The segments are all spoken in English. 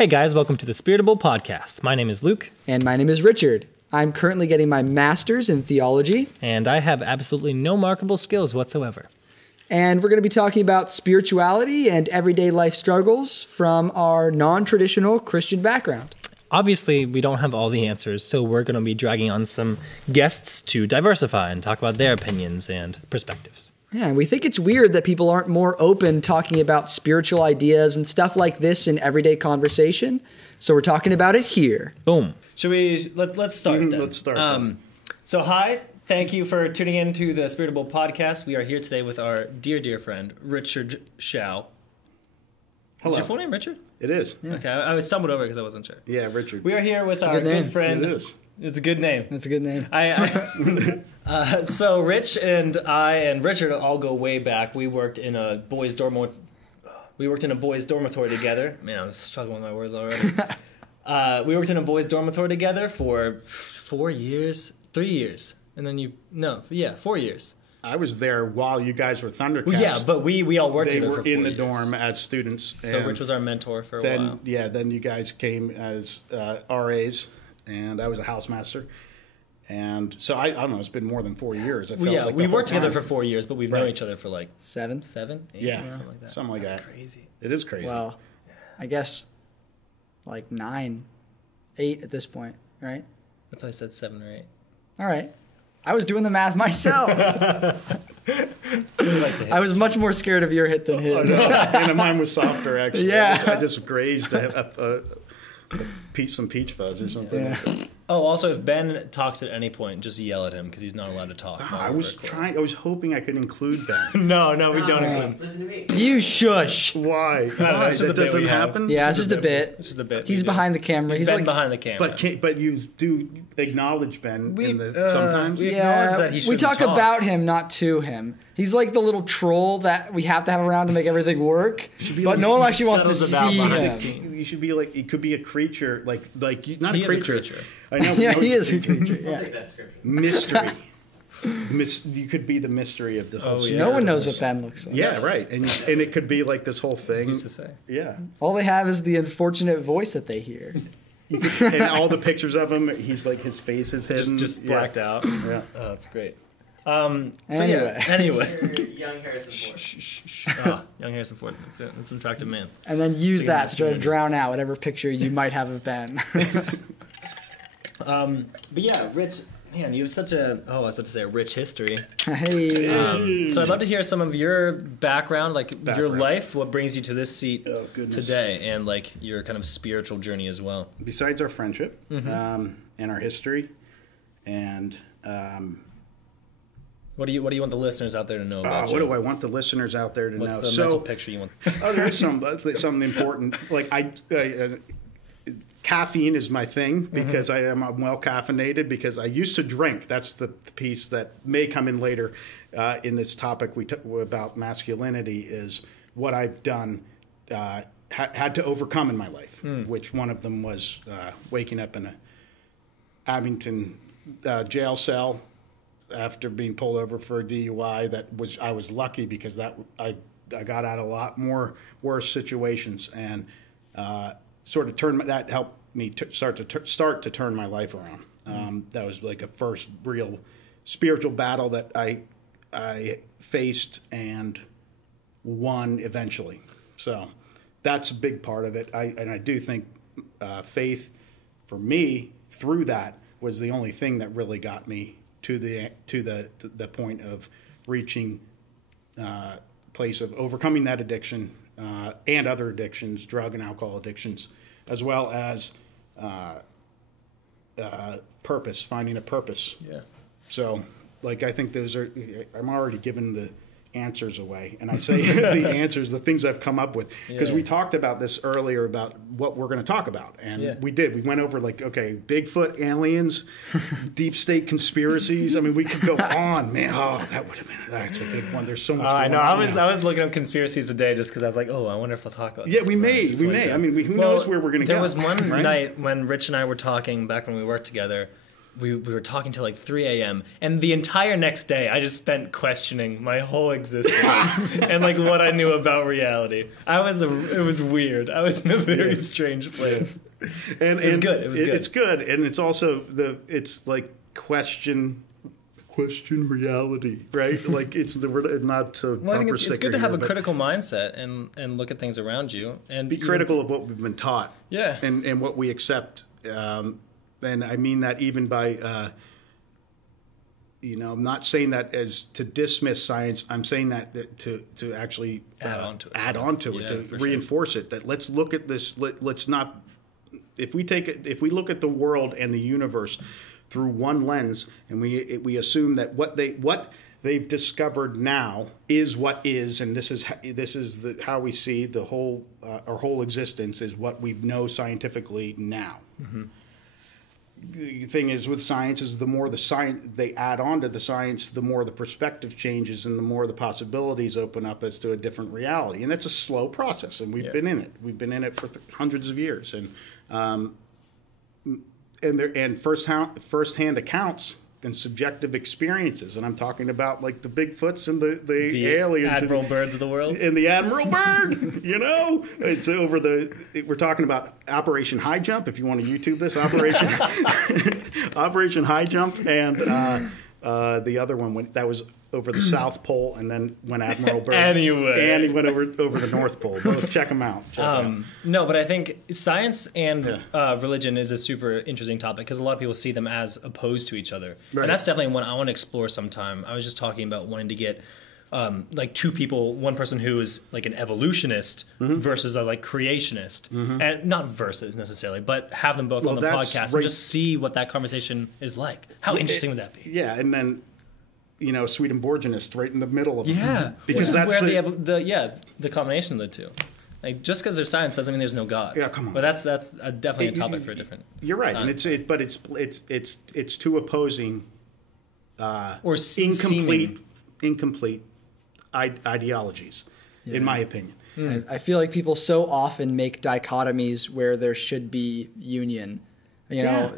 Hey guys, welcome to the Spiritable podcast. My name is Luke. And my name is Richard. I'm currently getting my master's in theology. And I have absolutely no marketable skills whatsoever. And we're going to be talking about spirituality and everyday life struggles from our non-traditional Christian background. Obviously, we don't have all the answers, so we're going to be dragging on some guests to diversify and talk about their opinions and perspectives. Yeah, and we think it's weird that people aren't more open talking about spiritual ideas and stuff like this in everyday conversation. So we're talking about it here. Boom. Should we let's start then. Let's start. So hi, thank you for tuning in to the Spiritable podcast. We are here today with our dear friend Richard Shao. Hello. Is your full name Richard? It is. Yeah. Okay, I stumbled over because I wasn't sure. Yeah, Richard. We are here with our good name. good friend. It is. It's a good name. That's a good name. So Rich and I and Richard all go way back. We worked in a boys' dormitory. Together. Man, I'm struggling with my words already. We worked in a boys' dormitory together for 4 years, 3 years, and then 4 years. I was there while you guys were Thundercats. Well, yeah, but we all worked They together were for 4 in the years. dorm as students. So and Rich was our mentor for a then, while. Yeah, then you guys came as RAs, and I was a housemaster. And so I don't know, it's been more than 4 years. We worked together for 4 years, but we've known each other for like Seven? 7, 8, Yeah, something like that. something like That's that. crazy. It is crazy. Well, I guess like 9, 8 at this point, right? That's why I said 7 or 8. All right. I was doing the math myself. I was much more scared of your hit than his. And mine was softer, actually. Yeah. I just grazed some peach fuzz or something. Yeah. Oh, also, if Ben talks at any point, just yell at him because he's not allowed to talk. I was hoping I could include Ben. No, we don't include. Listen to me. You shush. Why? It's just That a bit doesn't we have. happen? Yeah, it's just a bit. It's just a bit. He's behind the camera. He's He's Ben like, behind the camera. But you do acknowledge Ben sometimes? we- acknowledge yeah, that he we shouldn't talk talk. about him, not to him. He's like the little troll that we have to have around to make everything work. be But like- no one actually wants to scuttles about see behind the him. scenes. You should be like, it could be a creature, not He a is a creature. creature. I know. Yeah, no, he it's is a creature. I'll Yeah. take that description. Mystery. You could be the mystery of the whole Oh, yeah. story. No one knows what Ben looks like. Yeah, right. And it could be like this whole thing. Used to say. Yeah. All they have is the unfortunate voice that they hear. And all the pictures of him, he's like, his face is hidden. Just blacked out. Yeah. Oh, that's great. Anyway. You're young Harrison Ford. Young Harrison Ford. That's an attractive man. And then use Big that to try to masculinity. drown out whatever picture you might have of Ben. But yeah, Rich, man, you have such a rich history. Hey. So I'd love to hear some of your background, your Background. life, what brings you to this seat Oh, goodness. today, and like your kind of spiritual journey as well. Besides our friendship Mm-hmm. and our history, and What do you want the listeners out there to know about what you? do I want the listeners out there to What's know? the mental picture you want? Oh, there is something important. Like caffeine is my thing because I'm well caffeinated because I used to drink. That's the piece that may come in later in this topic about masculinity is what I've done had to overcome in my life, which one of them was waking up in a Abington jail cell after being pulled over for a DUI. I was lucky because I got out a lot more worse situations and sort of that helped me start to turn my life around. That was like a first real spiritual battle that I faced and won eventually. So that's a big part of it. I do think faith for me through that was the only thing that really got me to the point of reaching place of overcoming that addiction and other addictions, drug and alcohol addictions, as well as purpose, finding a purpose. Yeah. So, I think those are. I'm already giving the answers away, and I say the answers, the things I've come up with, because we talked about this earlier about what we're going to talk about, and we did. We went over Bigfoot, aliens, deep state conspiracies. I mean, we could go on, man. Oh, that's a big one. There's so much. I going know. on I was looking up conspiracies today just because I was like, oh, I wonder if I'll talk about. Yeah, this. we may. I mean, who knows where we're going to go? There was one right? night when Rich and I were talking back when we worked together we were talking till like 3 a.m. and the entire next day I just spent questioning my whole existence and like what I knew about reality. It was weird. I was in a very strange place. And it was good. It was good. It's good, and it's also it's like question reality, right? Like we're not so. Well, I think it's good to have a here, critical mindset and look at things around you and be critical of what we've been taught. Yeah, and what we accept. And I mean that even by, I'm not saying that as to dismiss science. I'm saying that to actually add on to it, to reinforce it. That let's look at this. Let's not. If we look at the world and the universe through one lens, and we assume that what they've discovered now is what is, and this is how we see the whole our whole existence is what we know scientifically now. Mm-hmm. The thing is with science is the more the science they add on to the science, the more the perspective changes and the more the possibilities open up as to a different reality. And that's a slow process, and we've been in it. We've been in it for hundreds of years, and first-hand accounts and subjective experiences, and I'm talking about like the Bigfoots and the aliens, Admiral Birds of the world, and the Admiral Bird. It's we're talking about Operation High Jump. If you want to YouTube this, Operation High Jump, and the other one that was over the South Pole, and then when Admiral Bird and he went over the North Pole. Both check them out. No, but I think science and religion is a super interesting topic because a lot of people see them as opposed to each other, and that's definitely one I want to explore sometime. I was just talking about wanting to get like two people, one person who is like an evolutionist versus a like creationist, and not versus necessarily, but have them both on the podcast and just see what that conversation is like. How interesting would that be? Yeah, and then. Swedenborgianist right in the middle of them. Because that's where the combination of the two. Like just because there's science doesn't mean there's no God. Yeah, come on. But that's definitely a topic for a different. You're right, time. And it's two opposing, or incomplete ideologies, in my opinion. I feel like people so often make dichotomies where there should be union.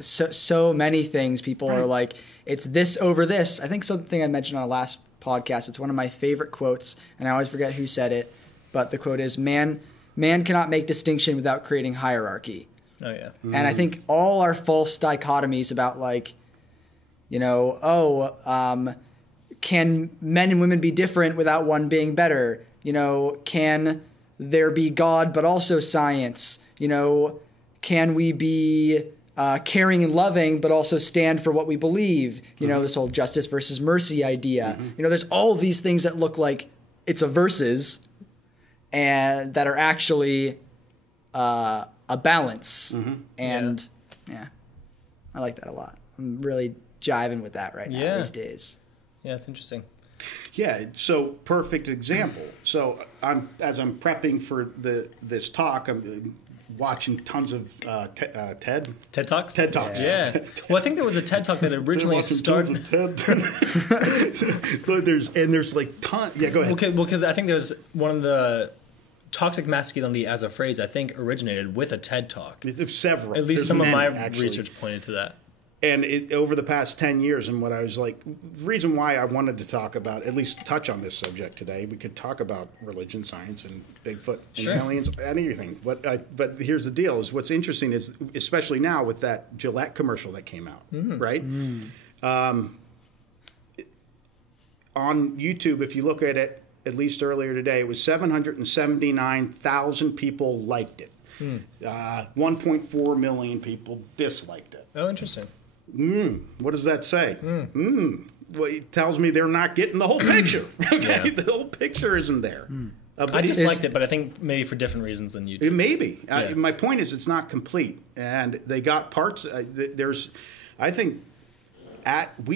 So many things people are like, it's this over this. I think something I mentioned on a last podcast, it's one of my favorite quotes, and I always forget who said it, but the quote is, man cannot make distinction without creating hierarchy. Oh, yeah. And I think all our false dichotomies about like, can men and women be different without one being better? Can there be God but also science? Can we be caring and loving, but also stand for what we believe. This whole justice versus mercy idea. There's all these things that look like it's a versus, and that are actually a balance. And I like that a lot. I'm really jiving with that right now these days. Yeah, it's interesting. Yeah, so perfect example. So as I'm prepping for this talk, I'm watching tons of TED Talks. Yeah. Well, I think there was a TED Talk that originally started. there's like tons. Yeah, go ahead. Okay, well, because I think there's one of the toxic masculinity as a phrase. I think originated with a TED Talk. There's several. At least some of my research pointed to that. And over the past 10 years, and what I was like, the reason why I wanted to talk about, at least touch on this subject today, we could talk about religion, science, and Bigfoot, and aliens, anything. But here's the deal: is what's interesting is, especially now with that Gillette commercial that came out, right? On YouTube, if you look at it, at least earlier today, it was 779,000 people liked it. 1.4 million people disliked it. Oh, interesting. What does that say? Well, it tells me they're not getting the whole picture. Okay, the whole picture isn't there. I disliked it, but I think maybe for different reasons than you do. It may be. My point is, it's not complete, and they got parts. We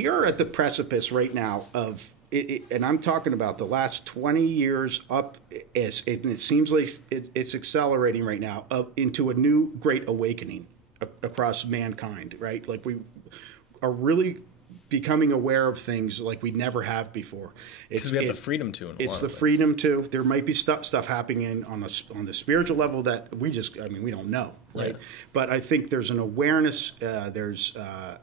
are at the precipice right now of. And I'm talking about the last 20 years up, and it seems like it's accelerating right now into a new great awakening across mankind, right? Like we are really becoming aware of things like we never have before. Because we have the freedom to. It's the freedom to. There might be stuff happening on the spiritual level that we don't know, right? Yeah. But I think there's an awareness. There's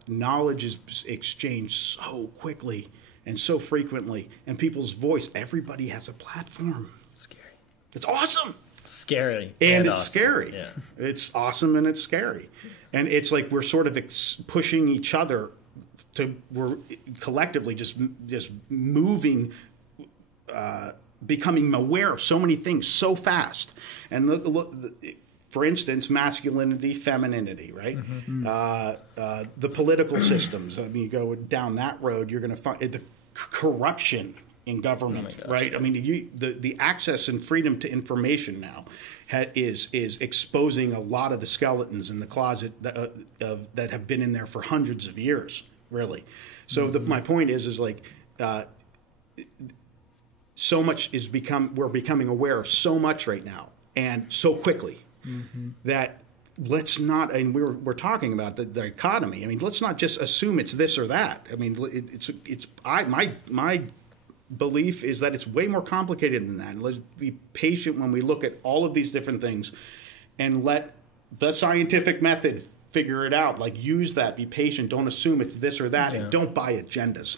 knowledge is exchanged so quickly and so frequently, and people's voice. Everybody has a platform. Scary. It's awesome. Scary. And it's awesome. scary. Yeah. It's awesome and it's scary. And it's like we're sort of pushing each other we're collectively just moving, becoming aware of so many things so fast. And look, for instance, masculinity, femininity, right? The political systems. I mean, you go down that road, you're going to find the corruption in government, right? I mean, the access and freedom to information now is exposing a lot of the skeletons in the closet that have been in there for hundreds of years, really. So my point is like so much we're becoming aware of so much right now and so quickly that let's not, and we're talking about the dichotomy. I mean, let's not just assume it's this or that. I mean, my belief is that it's way more complicated than that. And let's be patient when we look at all of these different things and let the scientific method figure it out. Like, use that, be patient, don't assume it's this or that, and don't buy agendas.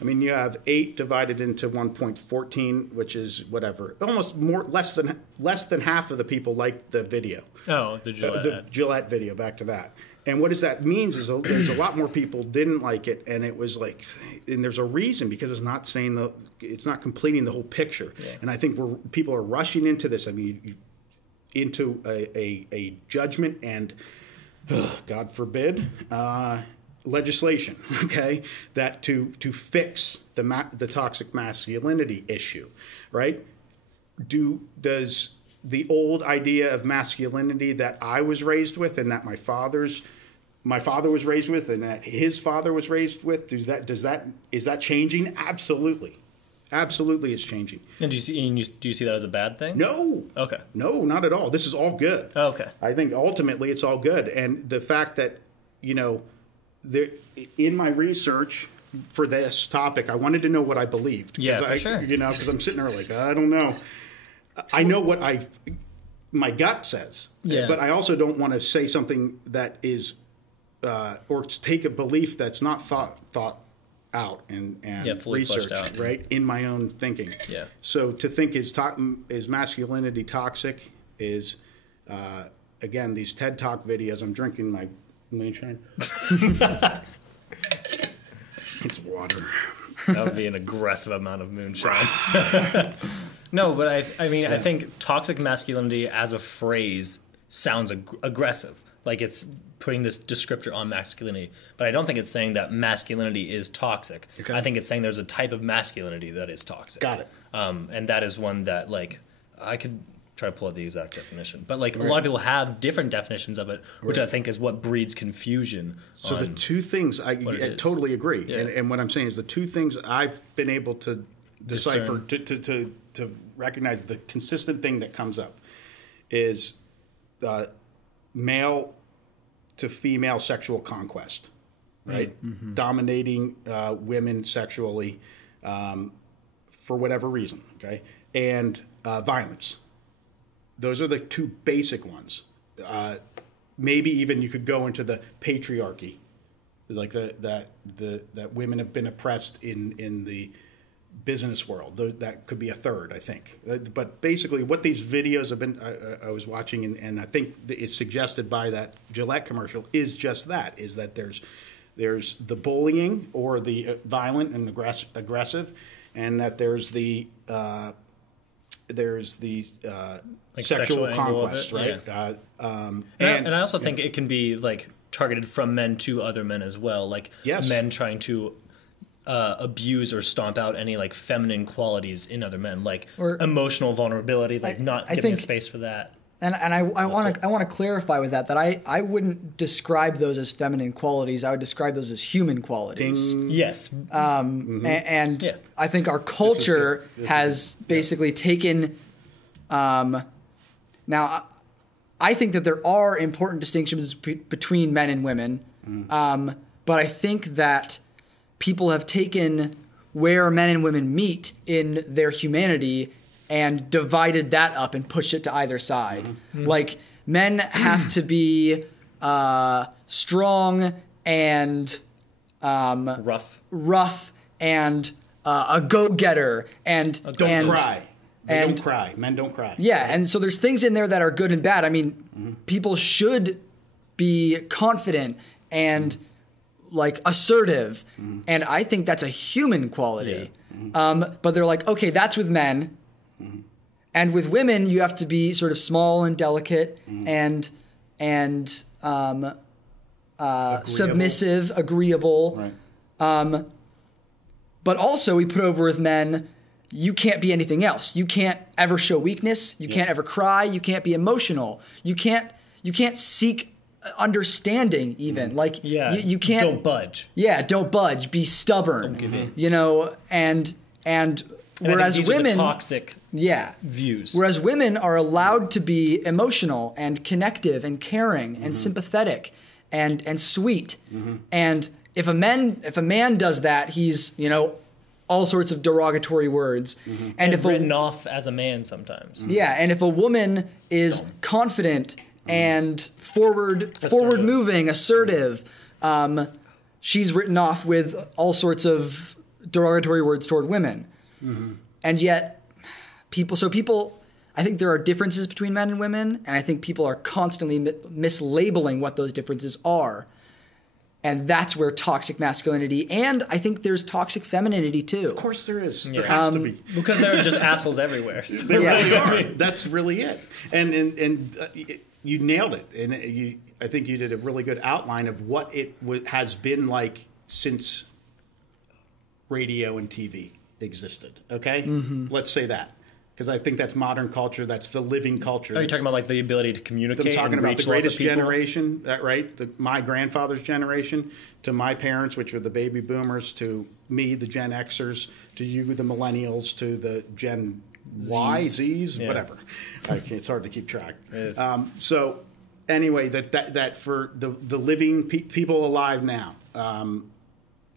I mean, you have 8 divided into 1.14, which is whatever. Almost less than half of the people liked the video. Oh, the Gillette. The Gillette video, back to that. And what that means is there's a lot more people didn't like it, and it was like, and there's a reason, because it's not saying it's not completing the whole picture. Yeah. And I think people are rushing into this. I mean, into a judgment and, God forbid, legislation. Okay, that to fix the toxic masculinity issue, right? Does the old idea of masculinity that I was raised with, and that my father was raised with, and that his father was raised with, is that changing? Absolutely, it's changing. And do you see that as a bad thing? No. Okay. No, not at all. This is all good. Okay. I think ultimately it's all good, and the fact that in my research for this topic, I wanted to know what I believed. Yeah, for sure. Because I'm sitting there like, I don't know. I know what my gut says, but I also don't want to say something that is, or take a belief that's not thought out and researched out. Right, in my own thinking. Yeah. So to think is masculinity toxic is, again, these TED Talk videos. I'm drinking my moonshine. It's water. That would be an aggressive amount of moonshine. No, but I think toxic masculinity as a phrase sounds aggressive. Like it's putting this descriptor on masculinity. But I don't think it's saying that masculinity is toxic. Okay. I think it's saying there's a type of masculinity that is toxic. Got it. And that is one that, like, I could try to pull out the exact definition. But, like, a lot of people have different definitions of it, which I think is what breeds confusion. So the two things, I totally agree. Yeah. And what I'm saying is the two things I've been able to decipher, to recognize the consistent thing that comes up is male to female sexual conquest, right? Mm-hmm. Dominating women sexually for whatever reason, okay? And violence. Those are the two basic ones. Maybe even you could go into the patriarchy, like that women have been oppressed in the business world. That could be a third, I think. But basically, what these videos have been, I was watching, and I think it's suggested by that Gillette commercial, is just that: is that there's the bullying or the violent and aggressive, and that there's the like sexual conquest, right? Yeah. And I also think it can be like targeted from men to other men as well, like men trying to abuse or stomp out any like feminine qualities in other men, like emotional vulnerability, like not giving a space for that. And I want to clarify with that I wouldn't describe those as feminine qualities. I would describe those as human qualities. Ding. Yes. And I think our culture has basically taken. Now, I think that there are important distinctions between men and women, but I think that people have taken where men and women meet in their humanity and divided that up and pushed it to either side. Like, men have to be strong and rough and a go-getter and Don't cry. Don't cry. Men don't cry. Yeah, and so there's things in there that are good and bad. I mean, people should be confident and like assertive, and I think that's a human quality. But they're like, okay, that's with men, and with women, you have to be sort of small and delicate and submissive, agreeable. Right. But also, we put over with men, you can't be anything else. You can't ever show weakness. You can't ever cry. You can't be emotional. You can't seek understanding even. Like, you can't. Don't budge. Yeah, don't budge. Be stubborn. Don't give in. You know, and whereas these are women, the toxic views. Whereas women are allowed to be emotional and connective and caring and sympathetic and sweet. And if a man does that, he's, you know, all sorts of derogatory words. And if written off as a man sometimes. Yeah, and if a woman is confident and forward moving, assertive, she's written off with all sorts of derogatory words toward women. And yet people, I think there are differences between men and women, and I think people are constantly mislabeling what those differences are. And that's where toxic masculinity, and I think there's toxic femininity too. Of course there is. There has to be. Because there are just assholes everywhere. So. They really are. That's really it. And you nailed it. And I think you did a really good outline of what it has been like since radio and TV existed. Okay? Let's say that. Because I think that's modern culture. That's the living culture. Are you talking about like the ability to communicate? I'm talking and about reach the greatest lots of people? generation, right? My grandfather's generation, to my parents, which are the baby boomers, to me, the Gen Xers, to you, the millennials, to the Gen Y, Zs, whatever. It's hard to keep track. It is. So anyway, that for the living people alive now,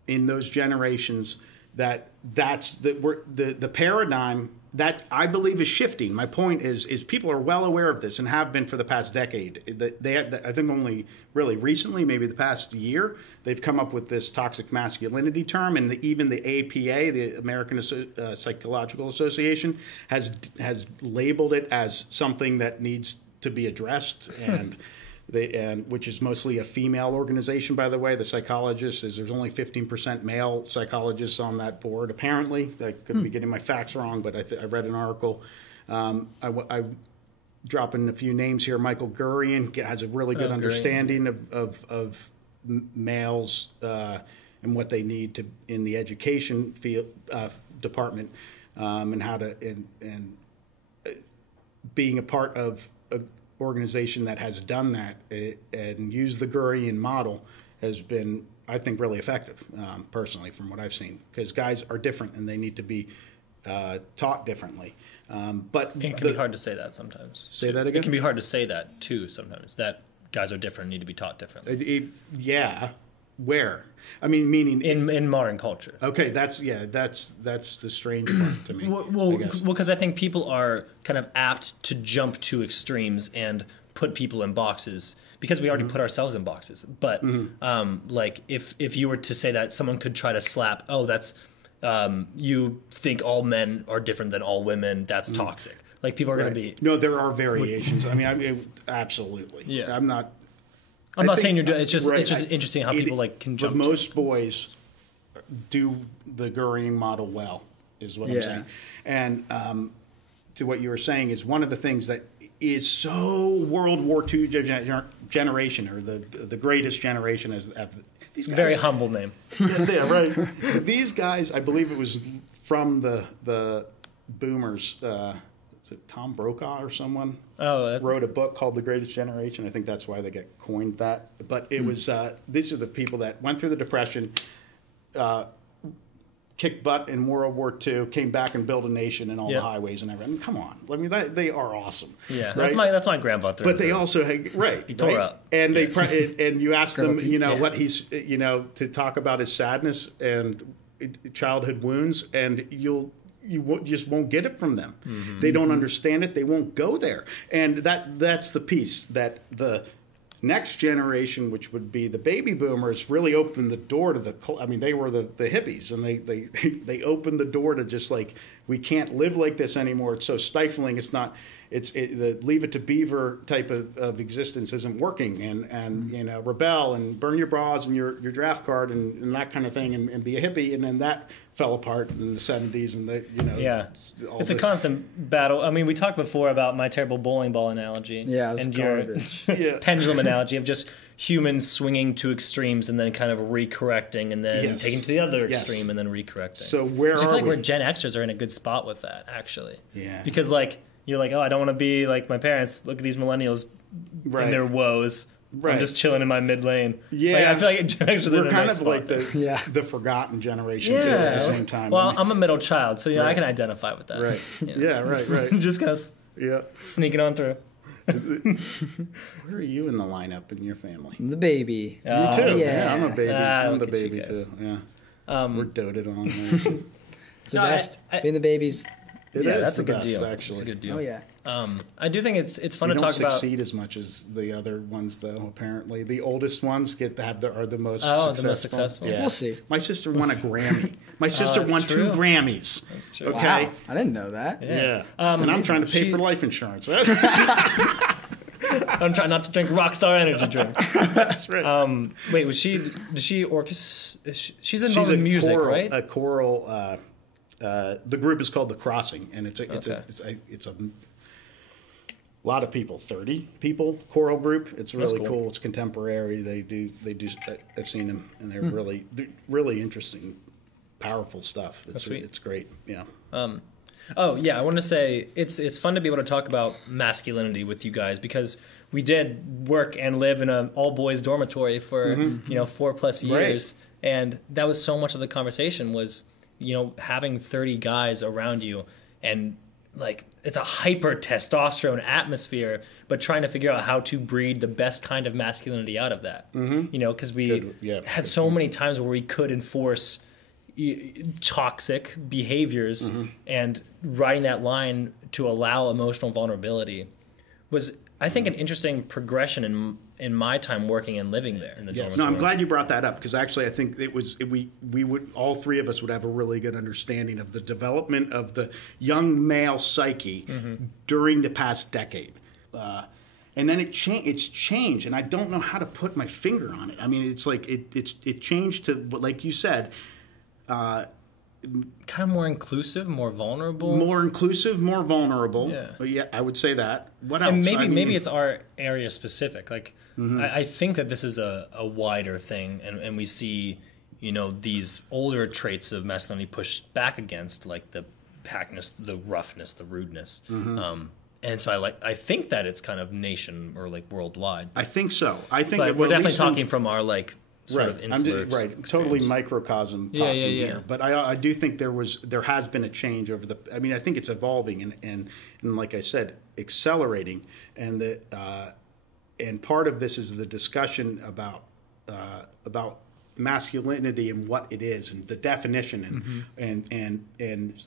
in those generations, that's the paradigm that I believe is shifting. My point is people are well aware of this and have been for the past decade. I think only really recently, maybe the past year, they've come up with this toxic masculinity term, and even the APA, the American Psychological Association, has labeled it as something that needs to be addressed, and which is mostly a female organization, by the way. The psychologists, there's only 15% male psychologists on that board, apparently. I could be getting my facts wrong, but I read an article. I drop in a few names here. Michael Gurian has a really good understanding of males and what they need to in the education field department, and how to and being a part of a organization that has done that and used the Gurian model has been, I think, really effective, personally, from what I've seen, because guys are different and they need to be taught differently. But it can be hard to say that sometimes. Say that again? It can be hard to say that too sometimes, that guys are different and need to be taught differently. Yeah. Where? I mean, meaning in modern culture. Okay, that's the strange part to me. Well, because I think people are kind of apt to jump to extremes and put people in boxes because we already put ourselves in boxes. But like if you were to say that someone could try to slap, that's you think all men are different than all women, that's toxic. Like people are going to be. No, there are variations. I mean, absolutely. Yeah. I'm not saying you're doing. It's just interesting how people can jump. But most boys do the Gurian model well, is what I'm saying. And to what you were saying is one of the things that is so World War II generation, or the greatest generation, as these guys. Very humble name. Yeah, right. These guys, I believe it was from the boomers. Is it Tom Brokaw or someone? Wrote a book called The Greatest Generation. I think that's why they get coined that. But it was these are the people that went through the Depression, kicked butt in World War II, came back and built a nation and all Yep. the highways and everything. I mean, come on. I mean, they are awesome. Yeah, right? that's my grandpa. But they also he tore up. and and you ask them, Yeah. what he's to talk about his sadness and childhood wounds, and you just won't get it from them. Mm-hmm. They don't understand it. They won't go there, and that's the piece that the next generation, which would be the baby boomers, really opened the door to they were the hippies, and they opened the door to just like, we can't live like this anymore. It's so stifling. It's not. The leave it to beaver type of existence isn't working, and rebel and burn your bras and your draft card and that kind of thing, and be a hippie, and then that fell apart in the 70s, and it's a constant battle. I mean, we talked before about my terrible bowling ball analogy, It's and garbage. your pendulum analogy of just humans swinging to extremes and then kind of recorrecting, and then taking to the other extreme and then recorrecting. So where I feel like we? we're Gen Xers are in a good spot with that, actually. Yeah. Because you're like, oh, I don't want to be like my parents. Look at these millennials and their woes. Right. I'm just chilling in my mid lane. Yeah, I feel like Gen Xers are in we're a kind nice of like spot the forgotten generation too, at the same time. Well, I'm a middle child, so I can identify with that. Right. Yeah. Right. Just kind of sneaking on through. Where are you in the lineup in your family? The baby. You too. yeah. I'm a baby. I'm look the at baby you guys. too. Yeah. We're doted on. Man. It's the best. Being the babies. It is that's the a good best, deal. Actually, It's a good deal. Oh yeah. I do think it's fun we to don't talk about. succeed as much as the other ones, though. Apparently, the oldest ones are the most Oh, successful. the most successful. Yeah. We'll see. My sister won a Grammy. My sister that's won true. 2 Grammys. That's true. Okay. Wow. I didn't know that. Yeah. And I'm trying to pay for life insurance. I'm trying not to drink Rockstar energy drinks. That's right. Wait, did she orchestrate? She's involved in music, choral, right? A choral. The group is called The Crossing, and it's a lot of people, 30 people choral group. It's really cool. It's contemporary. They do. I've seen them, and they're really interesting, powerful stuff. It's great. Yeah. Oh yeah, I want to say it's fun to be able to talk about masculinity with you guys, because we did work and live in an all boys dormitory for 4+ years, and that was so much of the conversation was having 30 guys around you, and like it's a hyper testosterone atmosphere, but trying to figure out how to breed the best kind of masculinity out of that. Because we had so many times where we could enforce toxic behaviors, and riding that line to allow emotional vulnerability was, I think, an interesting progression in my time working and living there in the dormitory. No, I'm glad you brought that up, because actually I think we would, all three of us would have a really good understanding of the development of the young male psyche during the past decade. And then it's changed, and I don't know how to put my finger on it. I mean, it's like it changed to, like you said, kind of more inclusive, more vulnerable. More inclusive, more vulnerable. Yeah. Yeah, I would say that. What else? And maybe it's our area specific. Like I think that this is a wider thing, and we see these older traits of masculinity pushed back against, like the packness, the roughness, the rudeness. And so I think that it's kind of nation or like worldwide. I think so. I think but that we're definitely talking from our like sort of I'm insular totally microcosm talking yeah. here. But I do think there has been a change over the. I mean, I think it's evolving and like I said, accelerating, and and part of this is the discussion about masculinity and what it is and the definition and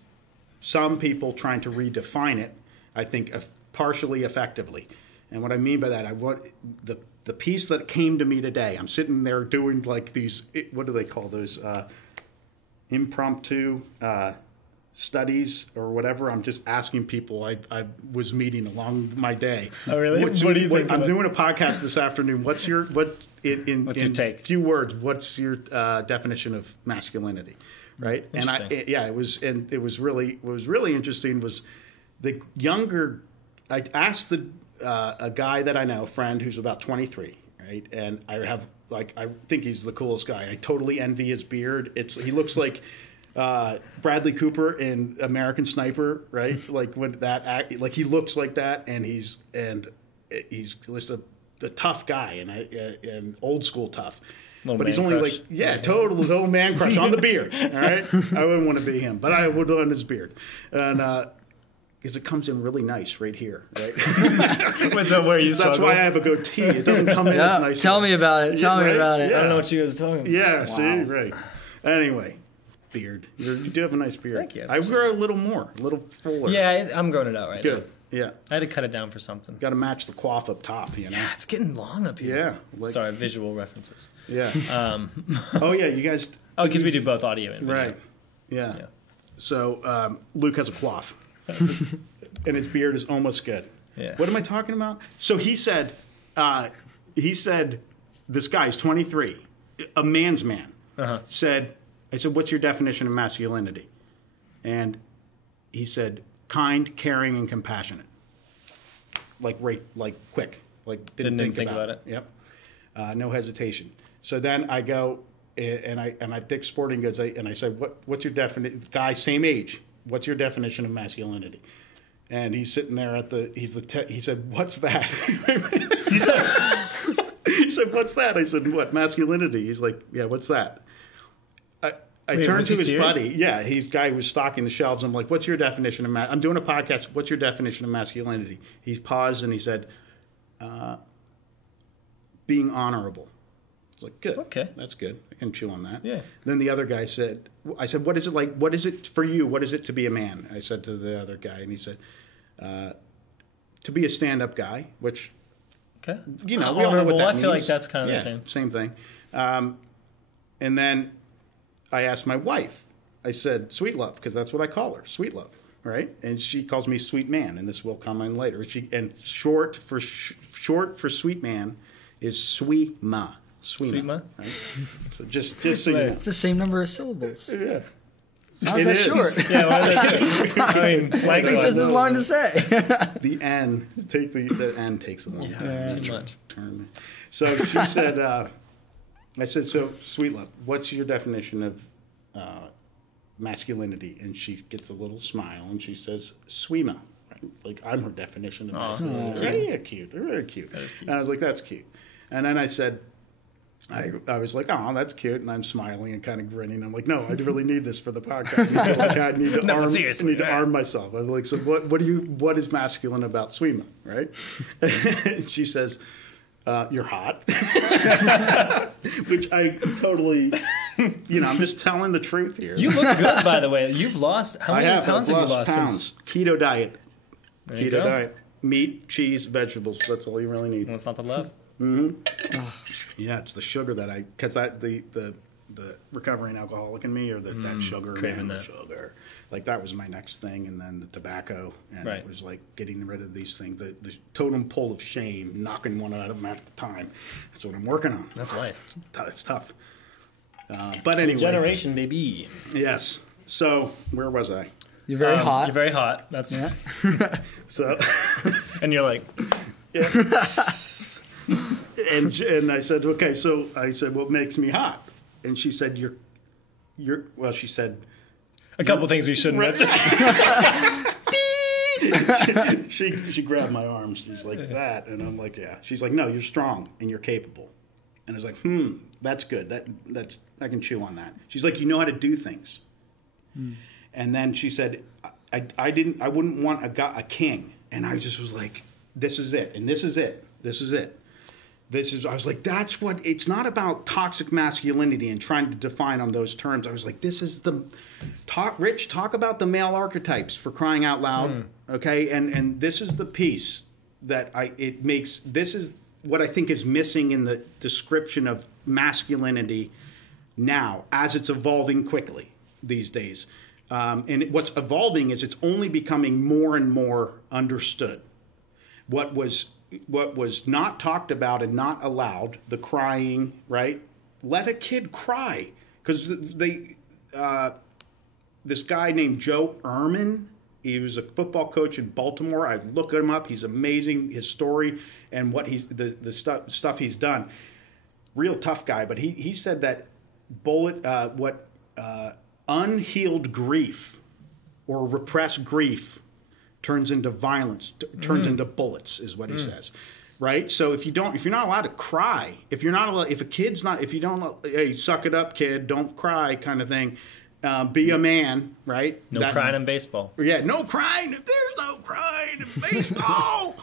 some people trying to redefine it. I think partially effectively. And what I mean by that, I want the piece that came to me today. I'm sitting there doing like these, what do they call those, impromptu studies or whatever. I'm just asking people I was meeting along my day. Oh, really? What do you think? I'm doing a podcast this afternoon. What's your take? Few words? What's your definition of masculinity? Right? And it was really interesting. Was the younger? I asked a guy that I know, a friend who's about 23, right? And I think he's the coolest guy. I totally envy his beard. He looks like Bradley Cooper in American Sniper, right? Like when that act, like he looks like that, and he's just the tough guy and old school tough. Little But he's man only crush. like, total old man crush on the beard. All right, I wouldn't want to be him, but I would on his beard, and because it comes in really nice right here, right? What's up? Where you That's struggle? why I have a goatee. It doesn't come in as nice. Tell me about it. Tell me right? about it. I don't know what you guys are talking about. Yeah, see, right. Anyway, beard. You do have a nice beard. Thank you. I grow a little more, a little fuller. Yeah, I'm growing it out right Good. now. Yeah. I had to cut it down for something. Got to match the coif up top, you know? Yeah, it's getting long up here. Yeah. Like, Sorry, visual references. Yeah. Oh, yeah, you guys. Oh, because we do both audio and video. Right. Yeah. Yeah. So Luke has a coif, and his beard is almost good. Yeah. What am I talking about? So he said, this guy's 23, a man's man, Uh-huh. said, I said, what's your definition of masculinity? And he said, kind, caring, and compassionate. Like quick. Like didn't think about it. Yep. No hesitation. So then I go and I'm at Dick's Sporting Goods and I said, what's your definition? Guy, same age. What's your definition of masculinity? And he's sitting there he said, what's that? He said, what's that? I said, what, masculinity? He's like, yeah, what's that? I Wait, turned was to he his serious? buddy. Yeah, he's guy was stocking the shelves. I'm like, what's your definition of I'm doing a podcast. What's your definition of masculinity? He paused and he said, being honorable. I was like, good. Okay. That's good. I can chew on that. Yeah. Then the other guy said, I said, what is it like? What is it for you? What is it to be a man? I said to the other guy, and he said, to be a stand-up guy, which, Okay. you know, we all know what Honorable, that I means. feel like that's kind of Yeah, the same. Same thing. And then I asked my wife, I said, Sweet Love, because that's what I call her, Sweet Love, right? And she calls me Sweet Man, and this will come in later. Short for Sweet Man is Sweema. Sweema? Right? So just so you know. It's the same number of syllables. Yeah. How's It that is. short? Yeah, why is that? I mean, I think it's just as long to say. The N, the N takes a long time. too much. Turn. So she said, I said, so Sweet Love, what's your definition of masculinity? And she gets a little smile and she says, Sweema. Right? Like I'm her definition of masculinity. Very cute, very cute. That is cute. And I was like, that's cute. And then I said, I was like, oh, that's cute. And I'm smiling and kind of grinning. I'm like, no, I really need this for the podcast. I need to, No, but seriously, arm myself. I'm like, so what is masculine about Sweema, right? And she says, you're hot. Which I totally, I'm just telling the truth here. You look good, by the way. You've lost, how many pounds have you lost since? Keto diet. There you Keto go. diet. Meat, cheese, vegetables. That's all you really need. Well, it's not the love. Yeah, it's the sugar because the recovering alcoholic in me, or that sugar, craving man, that. sugar, like that was my next thing, and then the tobacco, and Right. it was like getting rid of these things, the totem pole of shame, knocking one out of them at the time. That's what I'm working on. That's life. It's tough. But anyway, Generation, baby. yes. So where was I? You're very hot. You're very hot. That's So. And you're like, And I said, okay, so I said, what makes me hot? And she said, she said, a couple things we shouldn't mention. she grabbed my arm. She's like that. And I'm like, yeah. She's like, no, you're strong and you're capable. And I was like, that's good. That's I can chew on that. She's like, you know how to do things. And then she said, I wouldn't want a king. And I just was like, this is it. And this is it. This is it. I was like, that's what, it's not about toxic masculinity and trying to define on those terms. I was like, this is talk about the male archetypes, for crying out loud. Okay. And this is the piece that this is what I think is missing in the description of masculinity now, as it's evolving quickly these days. And what's evolving is it's only becoming more and more understood. What was not talked about and not allowed, the crying, right? Let a kid cry. Because this guy named Joe Ehrman, he was a football coach in Baltimore. I look him up. He's amazing, his story and what the stuff he's done. Real tough guy, but he said that unhealed grief or repressed grief turns into violence, turns into bullets, is what he says. right? So if you're not allowed to cry, if a kid's not, if you don't, hey, suck it up, kid, don't cry, kind of thing. Be a man, right? No crying in baseball. Yeah, no crying. There's no crying in baseball.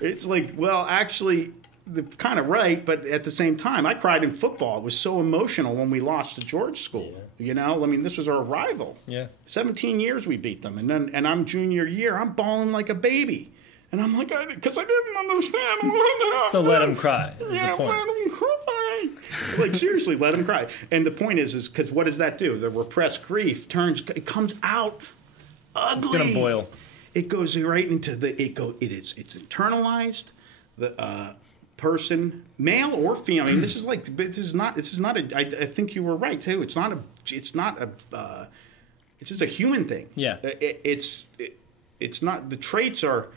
It's like, well, actually, they're kind of right, but at the same time, I cried in football. It was so emotional when we lost to George School. You know, I mean, this was our rival. Yeah. 17 years we beat them, and I'm junior year, I'm bawling like a baby. And I'm like, because I didn't understand what happened. So let him cry. Yeah, let him cry. Like, seriously, let him cry. And the point is because what does that do? The repressed grief it comes out ugly. It's gonna boil. It goes right into it's internalized. The person, male or female. I mean, this is not a. I think you were right too. It's just a human thing. Yeah. It's not, the traits are.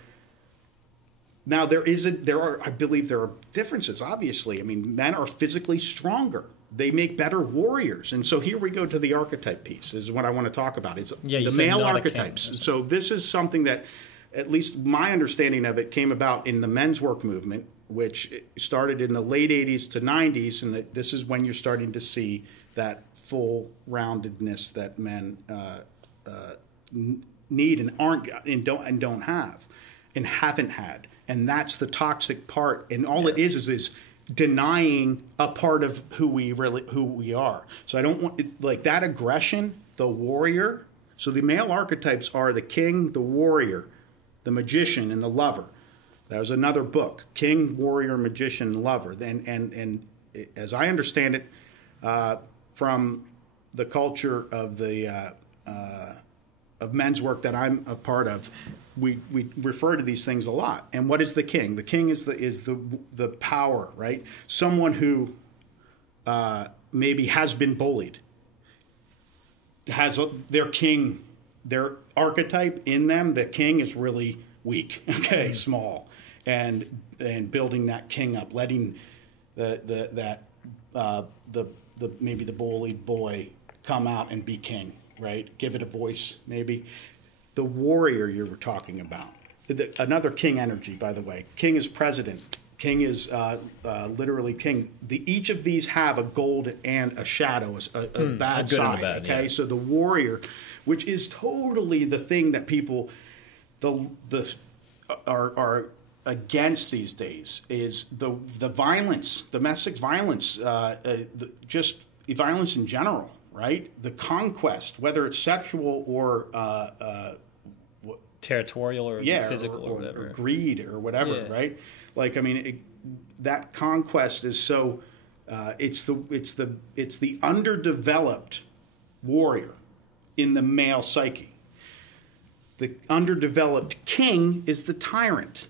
Now I believe there are differences. Obviously, I mean, men are physically stronger. They make better warriors, and so here we go to the archetype piece. Is what I want to talk about. Is the male archetypes. So this is something that, at least my understanding of it, came about in the men's work movement, which started in the late '80s to '90s, and this is when you're starting to see that full roundedness that men need and don't have and haven't had. And that's the toxic part. And all it is denying a part of who we are. So I don't want like that aggression, the warrior. So the male archetypes are the king, the warrior, the magician, and the lover. That was another book, King, Warrior, Magician, Lover. And as I understand it, from the culture of the of men's work that I'm a part of, we refer to these things a lot. And what is the king? The king is the power, right? Someone who maybe has been bullied, has their archetype in them. The king is really weak, okay, small, and building that king up, letting the maybe the bullied boy come out and be king. Right? Give it a voice, maybe. The warrior you were talking about. Another king energy, by the way. King is president. King is literally king. Each of these have a gold and a shadow, a bad side. Bad, okay, yeah. So the warrior, which is totally the thing that people are against these days, is the violence, domestic violence, just violence in general. Right? The conquest, whether it's sexual or territorial or physical or whatever, or greed or whatever, right? Like, I mean, that conquest is so. It's the underdeveloped warrior in the male psyche. The underdeveloped king is the tyrant.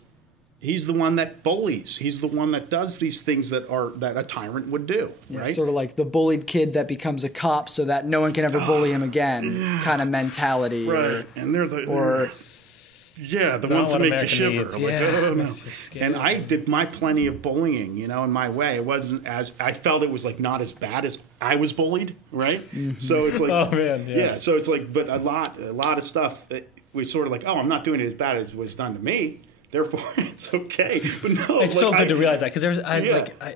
He's the one that bullies. He's the one that does these things that a tyrant would do. Right? Sort of like the bullied kid that becomes a cop so that no one can ever bully him again, kind of mentality. Right, and they're the ones that make you shiver. Like, oh, no. And I did my plenty of bullying, in my way. It wasn't I felt it was like not as bad as I was bullied, right? Mm-hmm. So it's like, oh man, yeah. So it's like, but a lot of stuff was sort of like, oh, I'm not doing it as bad as was done to me. Therefore, it's okay. But no, it's so good to realize that, because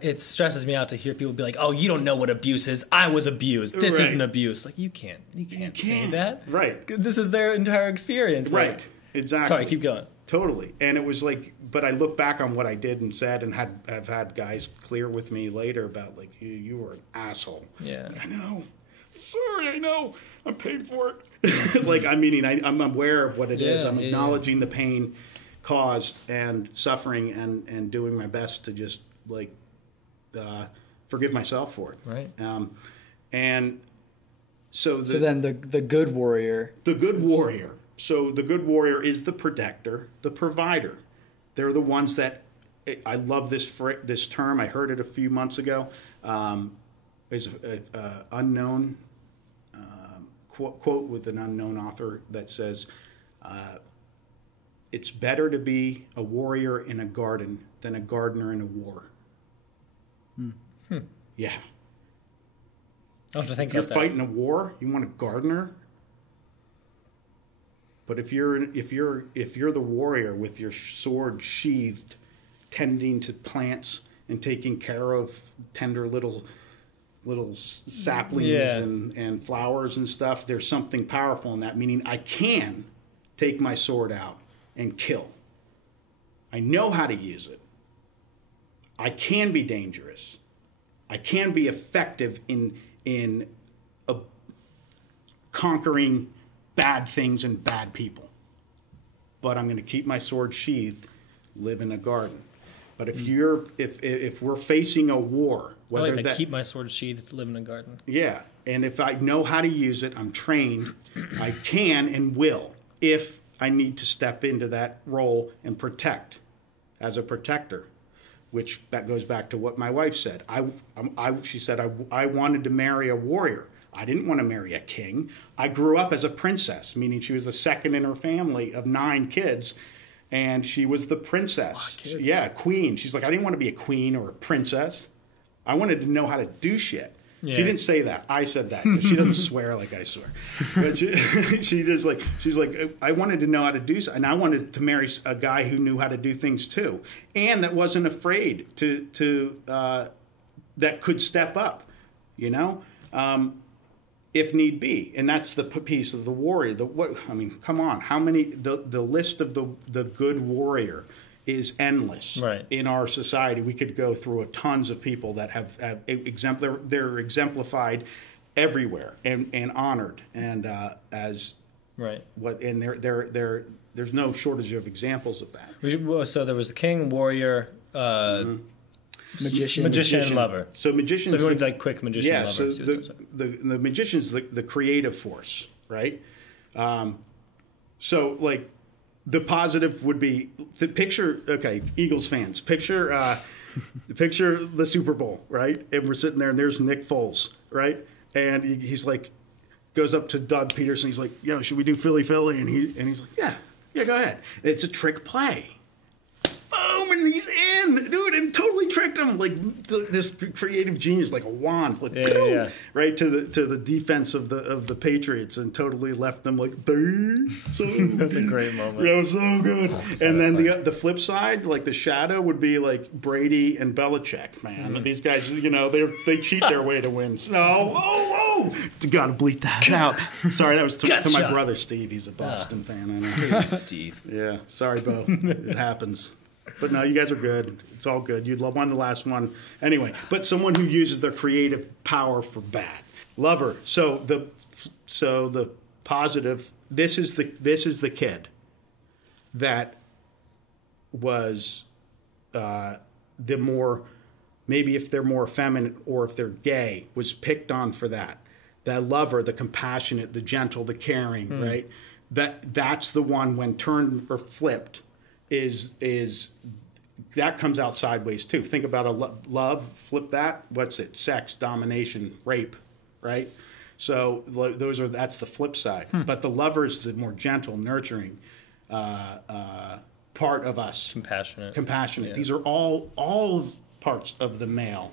it stresses me out to hear people be like, "Oh, you don't know what abuse is. I was abused. This isn't abuse." Like you can't say that. Right. This is their entire experience. Right. Like, exactly. Sorry, keep going. Totally. And it was like, but I look back on what I did and said, and have had guys clear with me later about like, you were an asshole. Yeah. I know. Sorry, I know. I'm paying for it. Like, I'm aware of what it is. I'm acknowledging the pain caused and suffering and doing my best to just like forgive myself for it. Right. And so then the good warrior. The good warrior. So the good warrior is the protector, the provider. They're the ones that I love this term. I heard it a few months ago. Is an unknown quote with an unknown author that says, it's better to be a warrior in a garden than a gardener in a war. Yeah. I'll have to think if you're about fighting a war, you want a gardener. But if you're the warrior with your sword sheathed tending to plants and taking care of tender little saplings and flowers and stuff. There's something powerful in that, meaning I can take my sword out and kill. I know how to use it. I can be dangerous. I can be effective in conquering bad things and bad people. But I'm going to keep my sword sheathed, live in a garden. But if we're facing a war, whether I keep my sword sheathed, live in a garden. Yeah, and if I know how to use it, I'm trained, I can and will, if I need to step into that role and protect as a protector, which that goes back to what my wife said. She said, I wanted to marry a warrior. I didn't want to marry a king. I grew up as a princess, meaning she was the second in her family of 9 kids, and she was the princess. Yeah, queen. She's like, I didn't want to be a queen or a princess. I wanted to know how to do shit. Yeah. She didn't say that. I said that. She doesn't swear like I swear. But she's like, I wanted to know how to do something. And I wanted to marry a guy who knew how to do things too. And that wasn't afraid that could step up, if need be. And that's the piece of the warrior. Come on. How many, the list of the good warrior is endless in our society. We could go through tons of people that have they're exemplified everywhere and honored and there's no shortage of examples of that. So there was the king, warrior, magician, and lover. So magician. So if you want to like quick magician, lover. So the magician is the creative force, right? So like. The positive would be the picture. Okay, Eagles fans, picture the Super Bowl, right? And we're sitting there, and there's Nick Foles, right? And he's like, goes up to Doug Peterson. He's like, "Yo, should we do Philly, Philly?" And he's like, "Yeah, go ahead." It's a trick play. Boom, and he's in, dude, and totally tricked him. Like this creative genius, like a wand, like boom, right to the defense of the Patriots, and totally left them like. That's a great moment. That was so good. And then the flip side, like the shadow, would be like Brady and Belichick. Man, these guys, they cheat their way to win. Oh, gotta bleep that out. Sorry, that was to my brother Steve. He's a Boston fan. I know. Steve. Yeah, sorry, Bo. It happens. But no, you guys are good. It's all good. You won the last one. Anyway, but someone who uses their creative power for bad. Lover. So the positive, this is the kid that was the more, maybe if they're more effeminate or if they're gay, was picked on for that. That lover, the compassionate, the gentle, the caring, right? That's the one when turned or flipped is that comes out sideways too. Think about a love, flip that. What's it? Sex, domination, rape, right? So that's the flip side. But the lover is the more gentle, nurturing part of us. Compassionate. Yeah. These are all parts of the male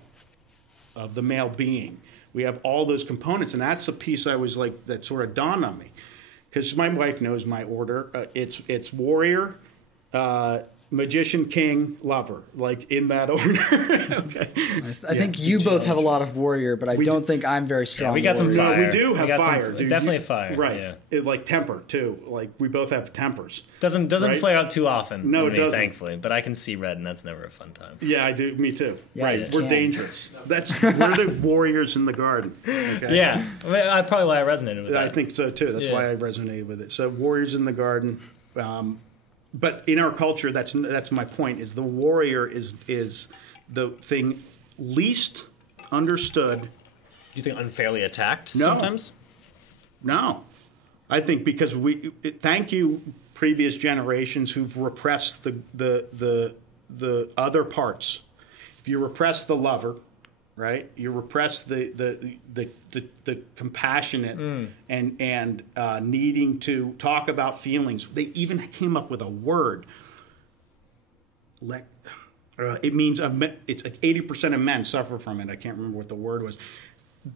being. We have all those components, and that's the piece I was like that sort of dawned on me, because my wife knows my order. It's warrior. Magician, king, lover, like in that order. Okay. I think you both have a lot of warrior, but I don't think I'm very strong. Yeah, we got some fire. No, we do have fire. Definitely fire. Right. Yeah. Like temper too. Like we both have tempers. Doesn't flare out too often. No, it doesn't. Thankfully, but I can see red, and that's never a fun time. Yeah, I do. Me too. Yeah, right. We're dangerous. We're the warriors in the garden. Okay? Yeah, I probably why I resonated with that. I think so too. That's why I resonated with it. So warriors in the garden. But in our culture, that's my point. Is the warrior is the thing least understood. You think unfairly attacked sometimes? No, I think because thank you previous generations who've repressed the other parts. If you repress the lover, right? You repress the compassionate and needing to talk about feelings. They even came up with a word. It means it's like 80% of men suffer from it. I can't remember what the word was.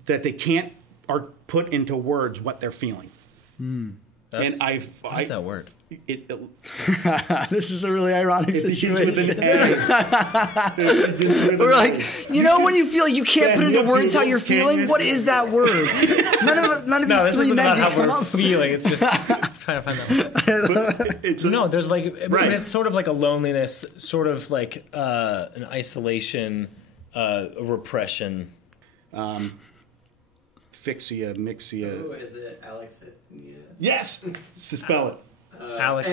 That they can't are put into words what they're feeling. And What's that word? This is a really ironic It begins with situation. an A. We're like, when you feel like you can't put into words how you're feeling, what is that word? None of No, these this three isn't men about can how come we're up. feeling. It's just I'm trying to find that word. No, there's like, I mean, it's sort of like a loneliness, sort of like an isolation, a repression. Fixia, mixia. Ooh, is it Alexithymia? Yes! Spell it. Alex.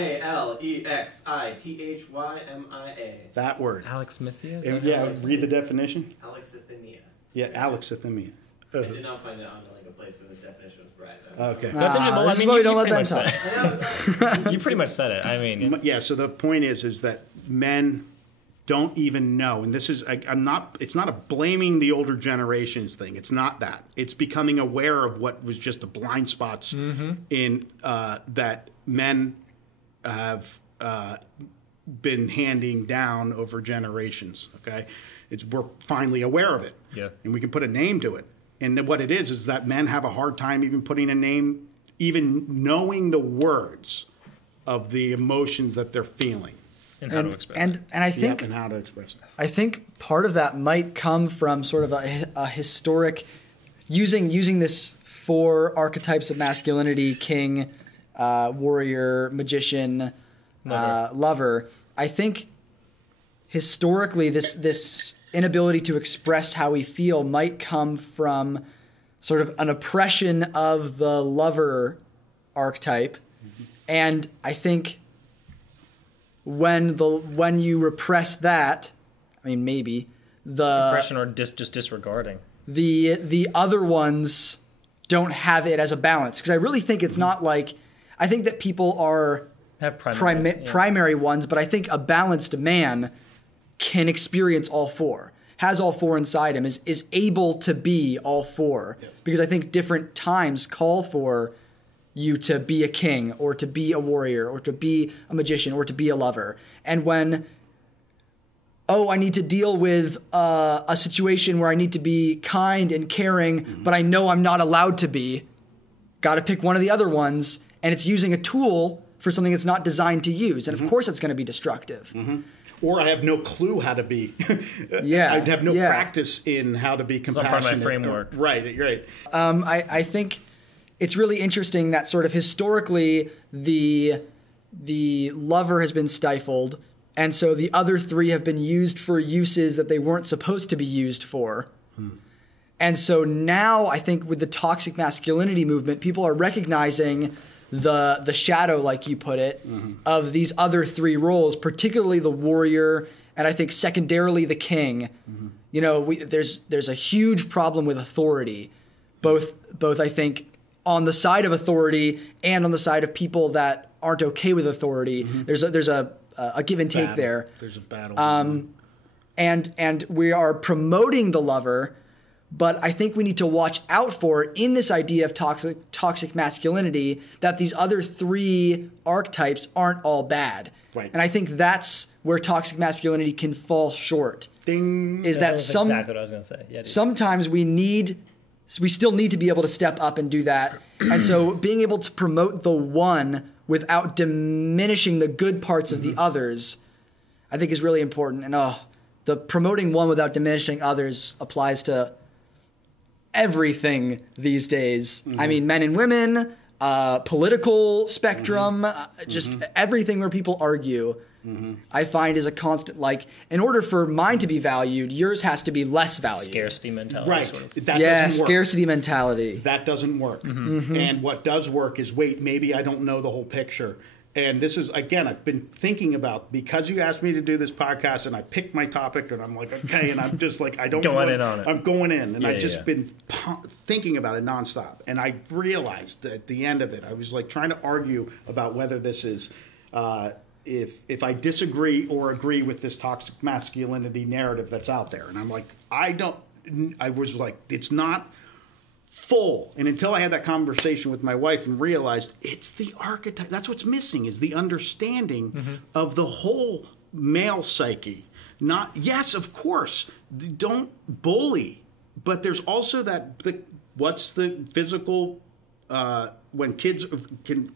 AlexithymiA. That word. Alex Smithia? Yeah, read the definition. Alexithymia. Yeah, alexithymia. I did not find it on like a place where the definition was right. Okay. That's interesting. Well, this I is mean, why we you don't let pretty Ben much said it. You pretty much said it. I mean, Yeah, so the point is that men don't even know, and this is it's not a blaming the older generations thing. It's not that. It's becoming aware of what was just a blind spots in that men have been handing down over generations. Okay, we're finally aware of it. Yeah. And we can put a name to it. And what it is that men have a hard time even putting a name, even knowing the words of the emotions that they're feeling. and how to express it. And I think And how to express it. I think part of that might come from sort of a historic using this 4 archetypes of masculinity: king, warrior, magician, lover. I think historically this inability to express how we feel might come from sort of an oppression of the lover archetype. And I think when you repress that, I mean, maybe the Depression or just disregarding. the other ones don't have it as a balance, because I really think it's not like, I think that people are Have primary ones, but I think a balanced man can experience all 4, has all 4 inside him, is able to be all 4, because I think different times call for you to be a king or to be a warrior or to be a magician or to be a lover. And when, I need to deal with a situation where I need to be kind and caring, but I know I'm not allowed to be, got to pick one of the other ones, and it's using a tool for something that's not designed to use. And of course it's going to be destructive. Or I have no clue how to be. Yeah, I have no yeah. practice in how to be not compassionate. part of my framework. Right, right. I think it's really interesting that sort of historically the lover has been stifled, and so the other 3 have been used for uses that they weren't supposed to be used for. And so now I think with the toxic masculinity movement, people are recognizing the shadow, like you put it, of these other 3 roles, particularly the warrior, and I think secondarily the king. You know, there's a huge problem with authority, both I think on the side of authority and on the side of people that aren't okay with authority. There's a give and take there. There's a battle. And we are promoting the lover, but I think we need to watch out for, in this idea of toxic masculinity, that these other 3 archetypes aren't all bad. Right. And I think that's where toxic masculinity can fall short. Ding. Is that That's exactly what I was going to say. Yeah, dude. sometimes we still need to be able to step up and do that. And so being able to promote the one without diminishing the good parts of the others, I think is really important. And the promoting one without diminishing others applies to everything these days. I mean, men and women, political spectrum, just everything where people argue, I find is a constant, like, in order for mine to be valued, yours has to be less valued. Scarcity mentality. Right. Sort of. That Yeah, doesn't work. scarcity mentality. That doesn't work. And what does work is, wait, maybe I don't know the whole picture. And this is, again, I've been thinking about, because you asked me to do this podcast and I picked my topic and I'm like, okay, and I'm just like, I don't Going know. in on it. I'm going in. And Yeah, I've just yeah. been thinking about it nonstop. And I realized at the end of it, I was like trying to argue about whether this is, if I disagree or agree with this toxic masculinity narrative that's out there. And I'm like, I was like, it's not full. And until I had that conversation with my wife and realized it's the archetype, that's what's missing, is the understanding of the whole male psyche. Yes, of course, don't bully, but there's also what's the physical, when kids can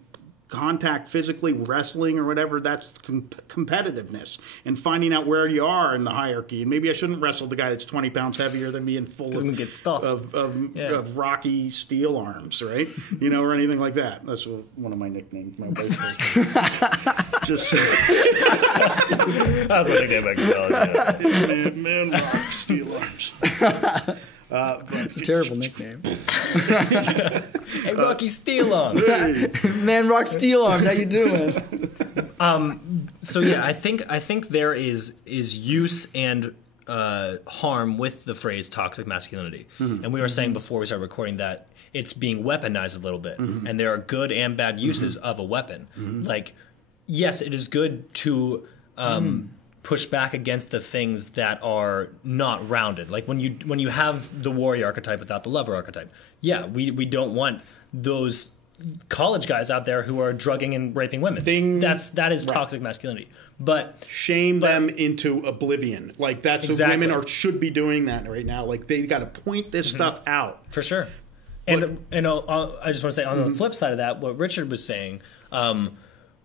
contact physically, wrestling or whatever, that's competitiveness and finding out where you are in the hierarchy. And maybe I shouldn't wrestle the guy that's 20 pounds heavier than me and full get stuffed. of rocky steel arms, right? You know, or anything like that. That's one of my nicknames. My wife just That's what I get back to college. man, rock steel arms. It's a terrible nickname. Hey, Rocky Steel Arms. Man, rock steel arms. How you doing? So yeah, I think there is use and harm with the phrase toxic masculinity, and we were saying before we started recording that it's being weaponized a little bit, and there are good and bad uses of a weapon. Like, yes, it is good to push back against the things that are not rounded. Like when you have the warrior archetype without the lover archetype. Yeah, we don't want those college guys out there who are drugging and raping women. That is toxic masculinity. But shame them into oblivion. Like that's exactly. Women should be doing that right now. Like they got to point this stuff out for sure. And I just want to say on the flip side of that, what Richard was saying.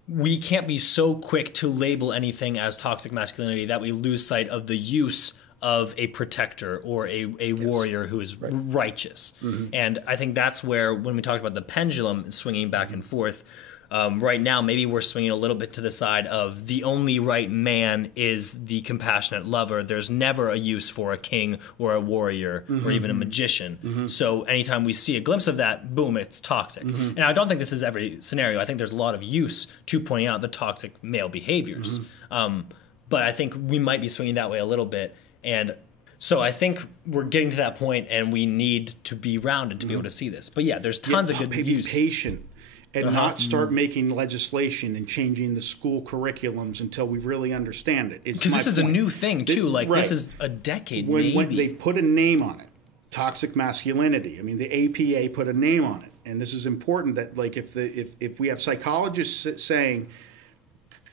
We can't be so quick to label anything as toxic masculinity that we lose sight of the use of a protector or a warrior who is righteous. And I think that's where, when we talked about the pendulum swinging back and forth, right now maybe we're swinging a little bit to the side of the only right man is the compassionate lover. There's never a use for a king or a warrior or even a magician. So anytime we see a glimpse of that, boom, it's toxic. And I don't think this is every scenario. I think there's a lot of use to pointing out the toxic male behaviors. But I think we might be swinging that way a little bit. And so I think we're getting to that point, and we need to be rounded to be able to see this. But yeah, there's tons of good use. Be patient. And not start making legislation and changing the school curriculums until we really understand it. Because this is a new thing, too. This is a decade, maybe. When they put a name on it, toxic masculinity. I mean, the APA put a name on it. And this is important that, like, if we have psychologists saying,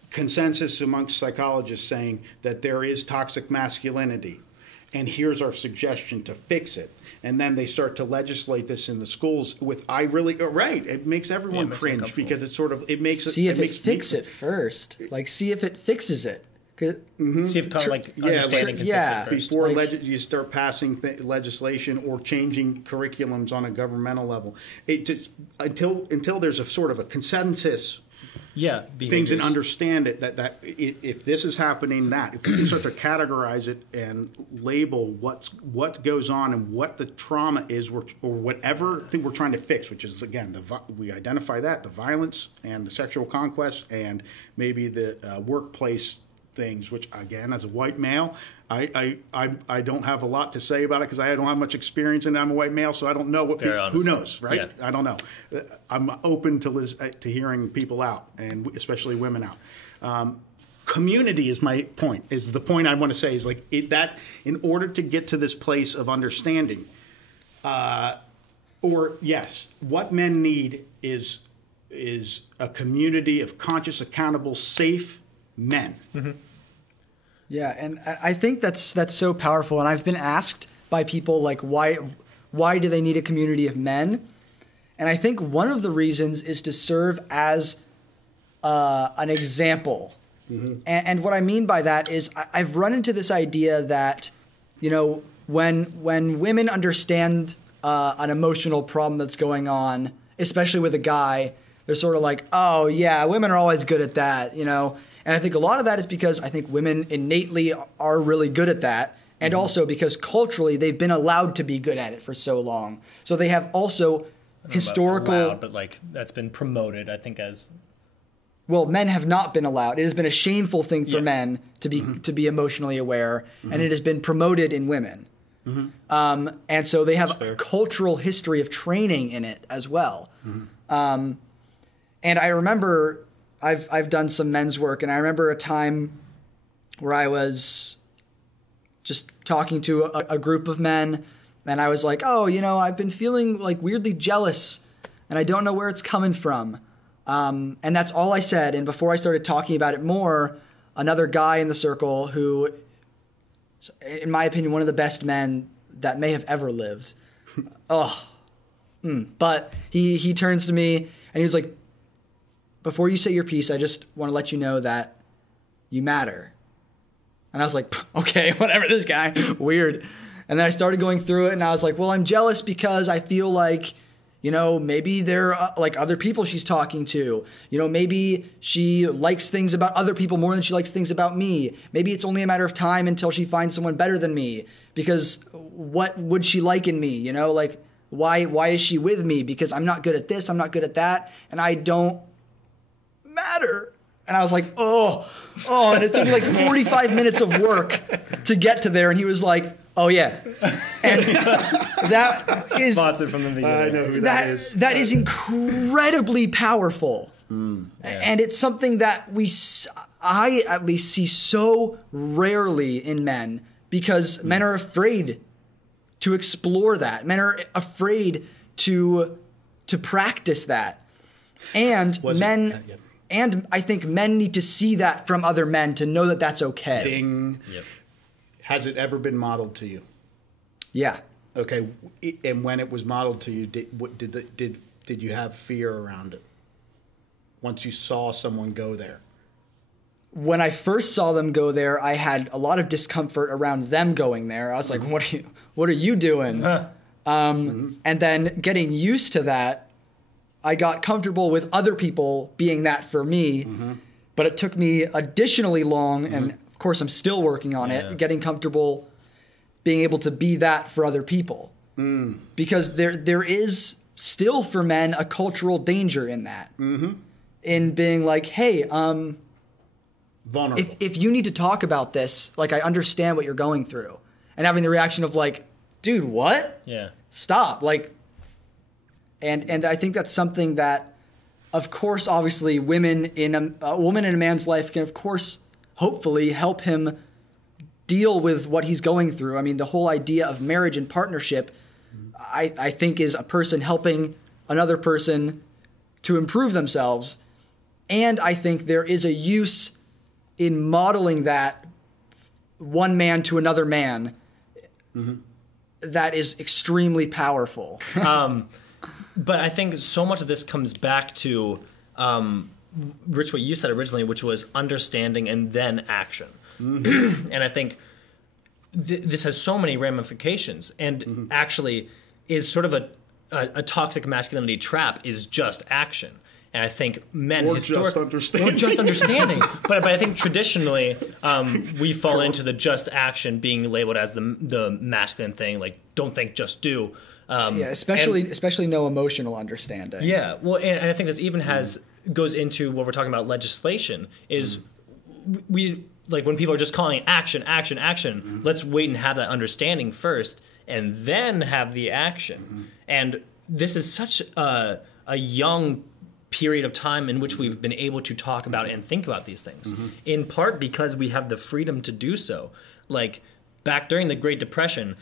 consensus amongst psychologists saying that there is toxic masculinity, and here's our suggestion to fix it. And then they start to legislate this in the schools with, it makes everyone cringe because it's sort of, it makes it. See if it fixes it first. Like, see if it fixes it. See if kind of like understanding can fix it first. Before you start passing legislation or changing curriculums on a governmental level. It just, until there's a sort of a consensus things and understand it that if this is happening, that if we can start to categorize it and label what goes on and what the trauma is or whatever thing we're trying to fix, which is again we identify that the violence and the sexual conquest and maybe the workplace things, which again as a white male I don't have a lot to say about it because I don't have much experience and I'm a white male, so I don't know what who knows, right? Yeah. I don't know. I'm open to hearing people out, and especially women out. Community is my point. Is the point I want to say is like that in order to get to this place of understanding, what men need is a community of conscious, accountable, safe men. Yeah, and I think that's so powerful. And I've been asked by people like, why do they need a community of men? And I think one of the reasons is to serve as an example. And what I mean by that is I've run into this idea that, when women understand an emotional problem that's going on, especially with a guy, they're sort of like, oh yeah, women are always good at that, And I think a lot of that is because I think women innately are really good at that. And also because culturally they've been allowed to be good at it for so long. So they have also historical... allowed, but like that's been promoted, I think, as... Well, men have not been allowed. It has been a shameful thing for men to be emotionally aware, and it has been promoted in women. And so they have a cultural history of training in it as well. And I remember... I've done some men's work, and I remember a time where I was just talking to a group of men, and I was like, oh, I've been feeling like weirdly jealous, and I don't know where it's coming from. And that's all I said. And before I started talking about it more, another guy in the circle who, in my opinion, one of the best men that may have ever lived. But he turns to me, and he was like, before you say your piece, I just want to let you know that you matter. And I was like, okay, whatever, this guy, weird. And then I started going through it, and I was like, well, I'm jealous because I feel like, you know, maybe there are like other people she's talking to. You know, maybe she likes things about other people more than she likes things about me. Maybe it's only a matter of time until she finds someone better than me. Because what would she like in me? You know, like, why is she with me? Because I'm not good at this, I'm not good at that, and I don't matter. And I was like, oh, and it took me like 45 minutes of work to get to there. And he was like, oh yeah. And that is Sponsored from the beginning. I know who that is. that is incredibly powerful. Yeah. And it's something that I at least see so rarely in men, because men are afraid to explore that. Men are afraid to practice that. And and I think men need to see that from other men to know that that's okay. Ding. Yep. Has it ever been modeled to you? Yeah. Okay, and when it was modeled to you, did you have fear around it? Once you saw someone go there, When I first saw them go there, I had a lot of discomfort around them going there. I was like, "What are you doing?" And then getting used to that, I got comfortable with other people being that for me. But it took me additionally long, and of course I'm still working on it, getting comfortable being able to be that for other people. Because there is still for men a cultural danger in that. In being like, hey, vulnerable. if you need to talk about this, like, I understand what you're going through. And having the reaction of like, dude, what? Yeah. Stop. Like, and I think that's something that, of course, obviously a woman in a man's life can, of course, hopefully help him deal with what he's going through. I mean, the whole idea of marriage and partnership, I think, is a person helping another person to improve themselves. And I think there is a use in modeling that one man to another man that is extremely powerful. But I think so much of this comes back to, Rich, what you said originally, which was understanding and then action. And I think this has so many ramifications, and actually is sort of a toxic masculinity trap is just action. And I think men just understanding. But I think traditionally we fall into the just action being labeled as the masculine thing, like don't think, just do. Especially no emotional understanding. Yeah, well, and I think this even goes into what we're talking about legislation. Is we like when people are just calling it action, action, action. Let's wait and have that understanding first, and then have the action. And this is such a young period of time in which we've been able to talk about and think about these things. In part because we have the freedom to do so. Like back during the Great Depression,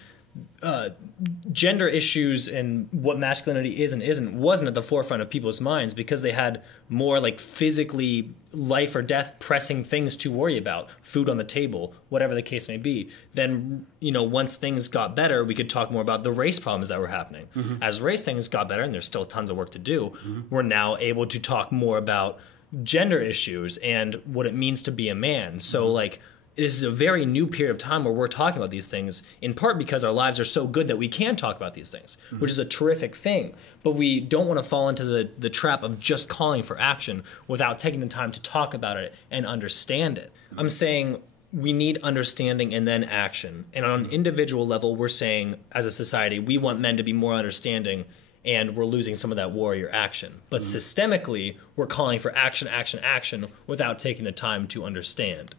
gender issues and what masculinity is and wasn't at the forefront of people's minds because they had more like physically life or death pressing things to worry about, food on the table, whatever the case may be. Then, once things got better, we could talk more about the race problems that were happening. As race things got better, and there's still tons of work to do, we're now able to talk more about gender issues and what it means to be a man. So like, this is a very new period of time where we're talking about these things, in part because our lives are so good that we can talk about these things, which is a terrific thing. But we don't want to fall into the trap of just calling for action without taking the time to talk about it and understand it. I'm saying we need understanding and then action. And on an individual level, we're saying, as a society, we want men to be more understanding, and we're losing some of that warrior action. But systemically, we're calling for action, action, action without taking the time to understand.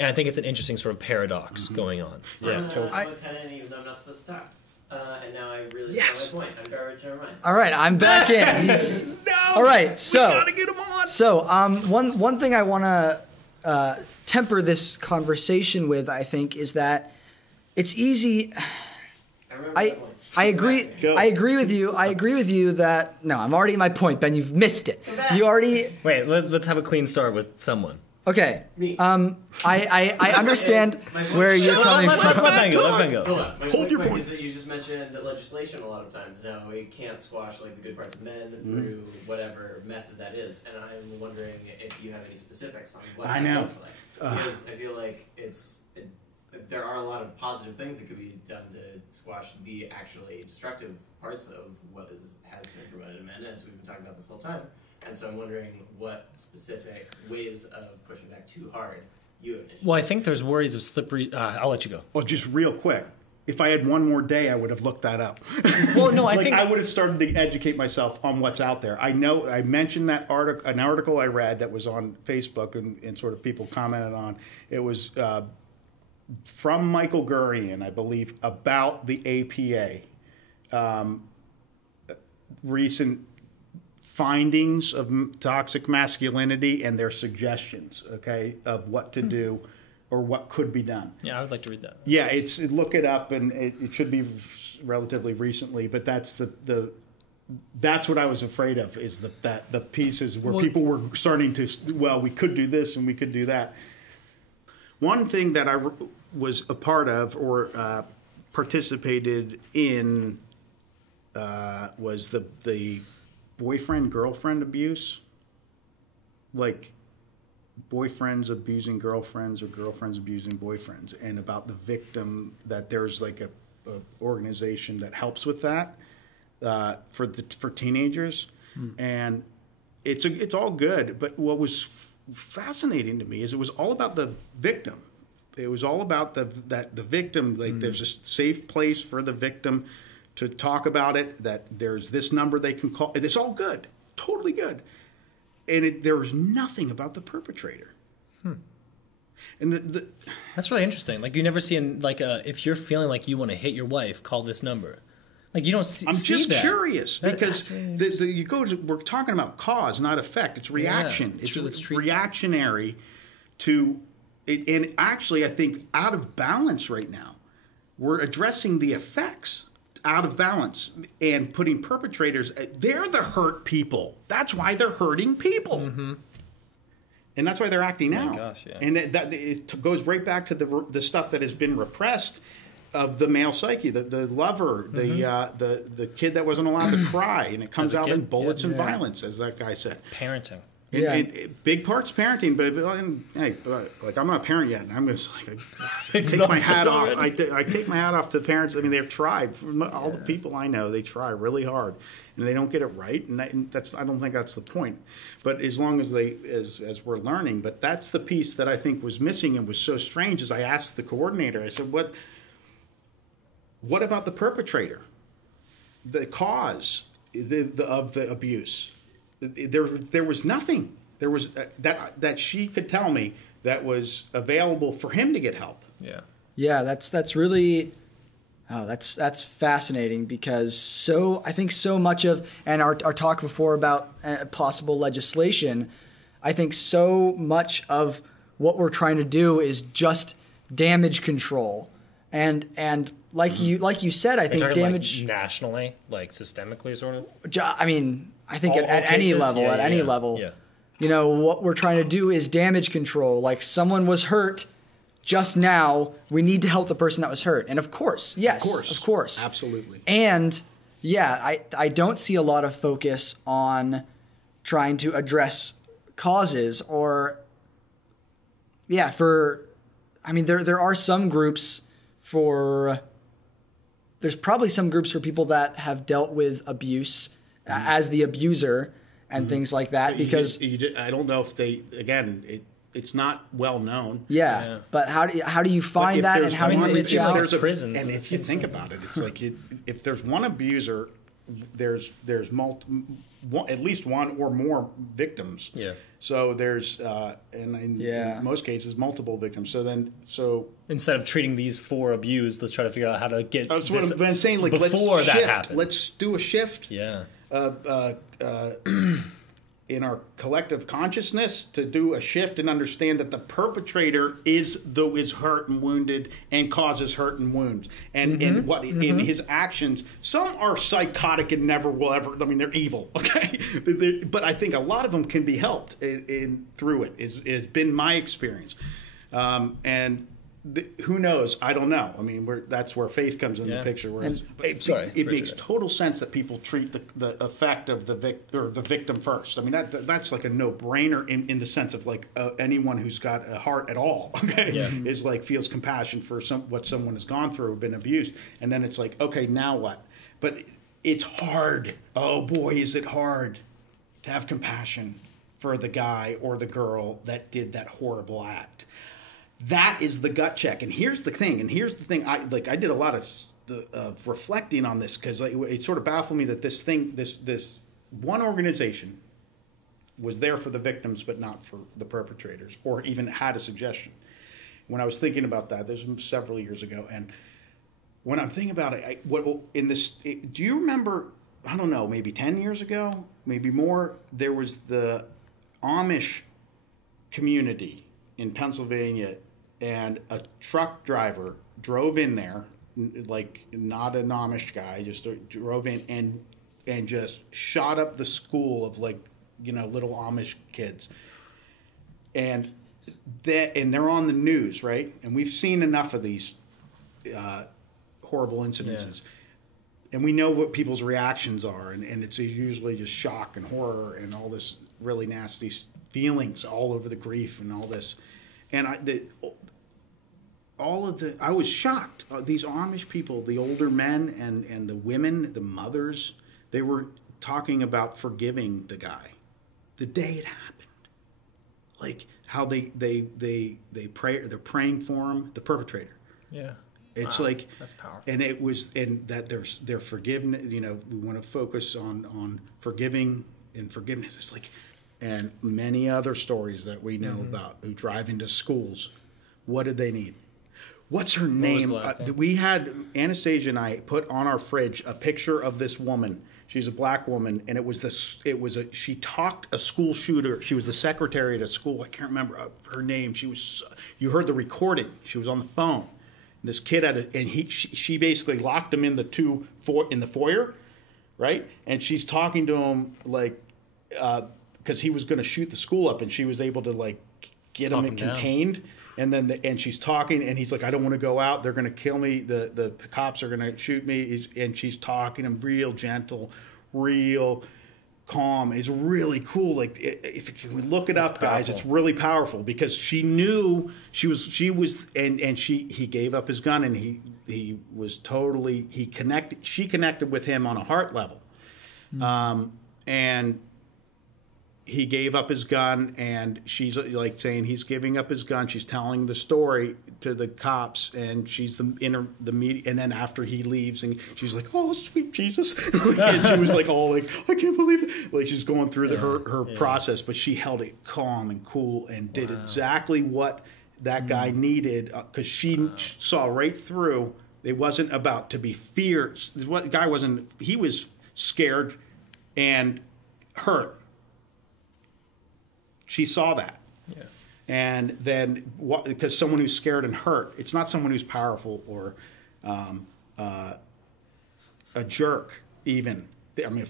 And I think it's an interesting sort of paradox going on. Yeah, totally. Even though I'm not supposed to talk. And now I really got my point. I'm garbage, never mind. All right, I'm back in. All right, so we gotta get him on. So one thing I want to temper this conversation with, I think, is that it's easy. I agree. Go. I agree with you. I agree with you that I'm already at my point, Ben. You've missed it. You already. Wait, let's have a clean start with someone. Okay. Me. I understand where you're coming from. Let Ben go. Hold on. My Hold your point point. is that you just mentioned legislation a lot of times. Now, we can't squash like the good parts of men through whatever method that is. And I'm wondering if you have any specifics on what I that know. looks like. Because I feel like there are a lot of positive things that could be done to squash the actually destructive parts of what has been promoted in men, as we've been talking about this whole time. And so I'm wondering what specific ways of pushing back too hard you have initiated. Well, I think there's worries of slippery. I'll let you go. Well, just real quick. If I had one more day, I would have looked that up. Well, no, I Like, think I would have started to educate myself on what's out there. I know I mentioned that an article I read that was on Facebook and sort of people commented on. It was from Michael Gurian, I believe, about the APA. Recent findings of toxic masculinity and their suggestions, okay, of what to do or what could be done. Yeah, I would like to read that. Yeah, look it up, and it should be relatively recently. But that's that's what I was afraid of, is that the pieces where people were starting to, well, we could do this and we could do that. One thing that I was a part of or participated in was the boyfriend girlfriend abuse, like boyfriends abusing girlfriends or girlfriends abusing boyfriends, and about the victim, that there's like a organization that helps with that for teenagers, and it's all good. But what was fascinating to me is it was all about the victim. It was all about the victim. Like there's a safe place for the victim to talk about it, that there's this number they can call. It's all good, totally good. And there was nothing about the perpetrator. And That's really interesting. Like, you never see if you're feeling like you want to hit your wife, call this number. Like, you don't see I'm just that. curious, because That's really we're talking about cause, not effect. It's reaction. Yeah, It's reactionary to it. And actually, I think out of balance right now, we're addressing the effects. Out of balance and putting perpetrators, they're the hurt people. That's why they're hurting people. And that's why they're acting out. Gosh, yeah. And it goes right back to the stuff that has been repressed of the male psyche, the lover, the kid that wasn't allowed to cry, and it comes out in bullets and violence, as that guy said. Parenting. Big parts parenting, but hey, like, I'm not a parent yet, and I'm just like, I take my hat off. I take my hat off to the parents. I mean, they've tried. All the people I know, they try really hard, and they don't get it right. And that's, I don't think that's the point. But as long as as we're learning, but that's the piece that I think was missing and was so strange. As I asked the coordinator, I said, "What about the perpetrator, the cause of the abuse?" There was nothing. There was that she could tell me that was available for him to get help. Yeah, that's really that's fascinating, because I think so much of, and our talk before about possible legislation, I think so much of what we're trying to do is just damage control, and like you said, I think damage, like nationally, like systemically, sort of. I mean, I think All at any cases? level, any level, Yeah. you know, what we're trying to do is damage control. Like, someone was hurt just now, we need to help the person that was hurt. And of course, yes, of course. Absolutely. And yeah, I don't see a lot of focus on trying to address causes or, I mean, there are some groups there's probably some groups for people that have dealt with abuse as the abuser and things like that, because I don't know if it's not well known. Yeah. But how do you find that, and how do you reach out? There's prisons, and if you think about it, it's like if there's one abuser, there's at least one or more victims. Yeah. So there's in most cases multiple victims. So instead of treating these four abused, let's try to figure out how to get. That's what I'm saying. Like, before let's that shift. happens. Let's do a shift. Yeah. in our collective consciousness to do a shift and understand that the perpetrator is hurt and wounded and causes hurt and wounds, and in what in his actions. Some are psychotic and never will ever. I mean, they're evil. Okay, but I think a lot of them can be helped through it. Has been my experience, and. Who knows? I don't know. I mean, that's where faith comes in the picture. It makes total sense that people treat the effect of the victim first. I mean, that's like a no-brainer in the sense of like anyone who's got a heart at all, okay, is like feels compassion for what someone has gone through or been abused, and then it's like, okay, now what? But it's hard. Oh boy, is it hard to have compassion for the guy or the girl that did that horrible act. That is the gut check. And here's the thing. I did a lot of reflecting on this because it sort of baffled me that this one organization was there for the victims but not for the perpetrators, or even had a suggestion. When I was thinking about that, this was several years ago, and when I'm thinking about it, do you remember, I don't know, maybe 10 years ago, maybe more, there was the Amish community in Pennsylvania, and a truck driver drove in there, like not an Amish guy, just drove in and just shot up the school of little Amish kids. And they're on the news, right? And we've seen enough of these horrible incidences. Yeah. And we know what people's reactions are, and it's usually just shock and horror and all this really nasty feelings all over the grief and all this. And I was shocked. These Amish people, the older men and the women, the mothers, they were talking about forgiving the guy the day it happened. Like how they pray, they're praying for him, the perpetrator. Yeah. It's like that's powerful. And it was, and that their forgiveness, we want to focus on forgiving and forgiveness. It's like, and many other stories that we know about who drive into schools. What did they need? What's her name? We had Anastasia and I put on our fridge a picture of this woman. She's a black woman, and she talked a school shooter. She was the secretary at a school. I can't remember her name. You heard the recording. She was on the phone. And this kid she basically locked him in in the foyer, right? And she's talking to him because he was going to shoot the school up, and she was able to get him contained. And then she's talking, and he's like, "I don't want to go out. They're going to kill me. The cops are going to shoot me." And she's talking him real gentle, real calm. It's really cool. If you look it up, guys, it's really powerful because she knew she gave up his gun, and he was totally She connected with him on a heart level, and. He gave up his gun, and she's saying he's giving up his gun. She's telling the story to the cops, and she's the media. And then after he leaves, and she's like, "Oh, sweet Jesus!" And she was all "I can't believe it!" She's going through her process, but she held it calm and cool, and did exactly what that guy needed because she saw right through. It wasn't about to be feared. What the guy wasn't. He was scared and hurt. She saw that. Yeah. And then, because someone who's scared and hurt, it's not someone who's powerful or a jerk even. I mean,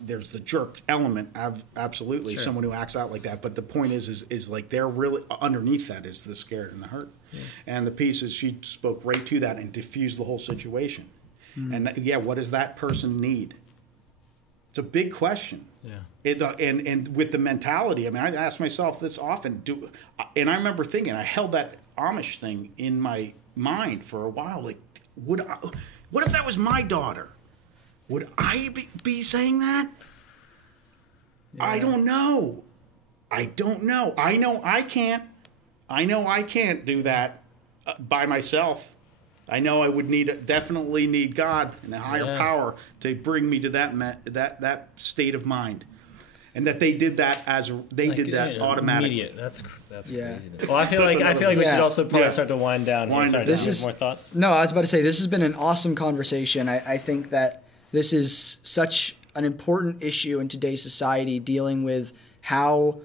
there's the jerk element, absolutely, sure. Someone who acts out like that. But the point is they're really, underneath that is the scared and the hurt. Yeah. And the piece is she spoke right to that and diffused the whole situation. Mm-hmm. And what does that person need? It's a big question. Yeah. And with the mentality, I mean, I ask myself this often. And I remember thinking, I held that Amish thing in my mind for a while. What if that was my daughter? Would I be saying that? Yeah. I don't know. I know I can't. I know I can't do that by myself. I know I would definitely need God and a higher power to bring me to that state of mind, and that they did that did that automatically. Immediate. That's crazy. Well, I feel like we should also probably start to wind down. More thoughts. No, I was about to say this has been an awesome conversation. I think that this is such an important issue in today's society, dealing with how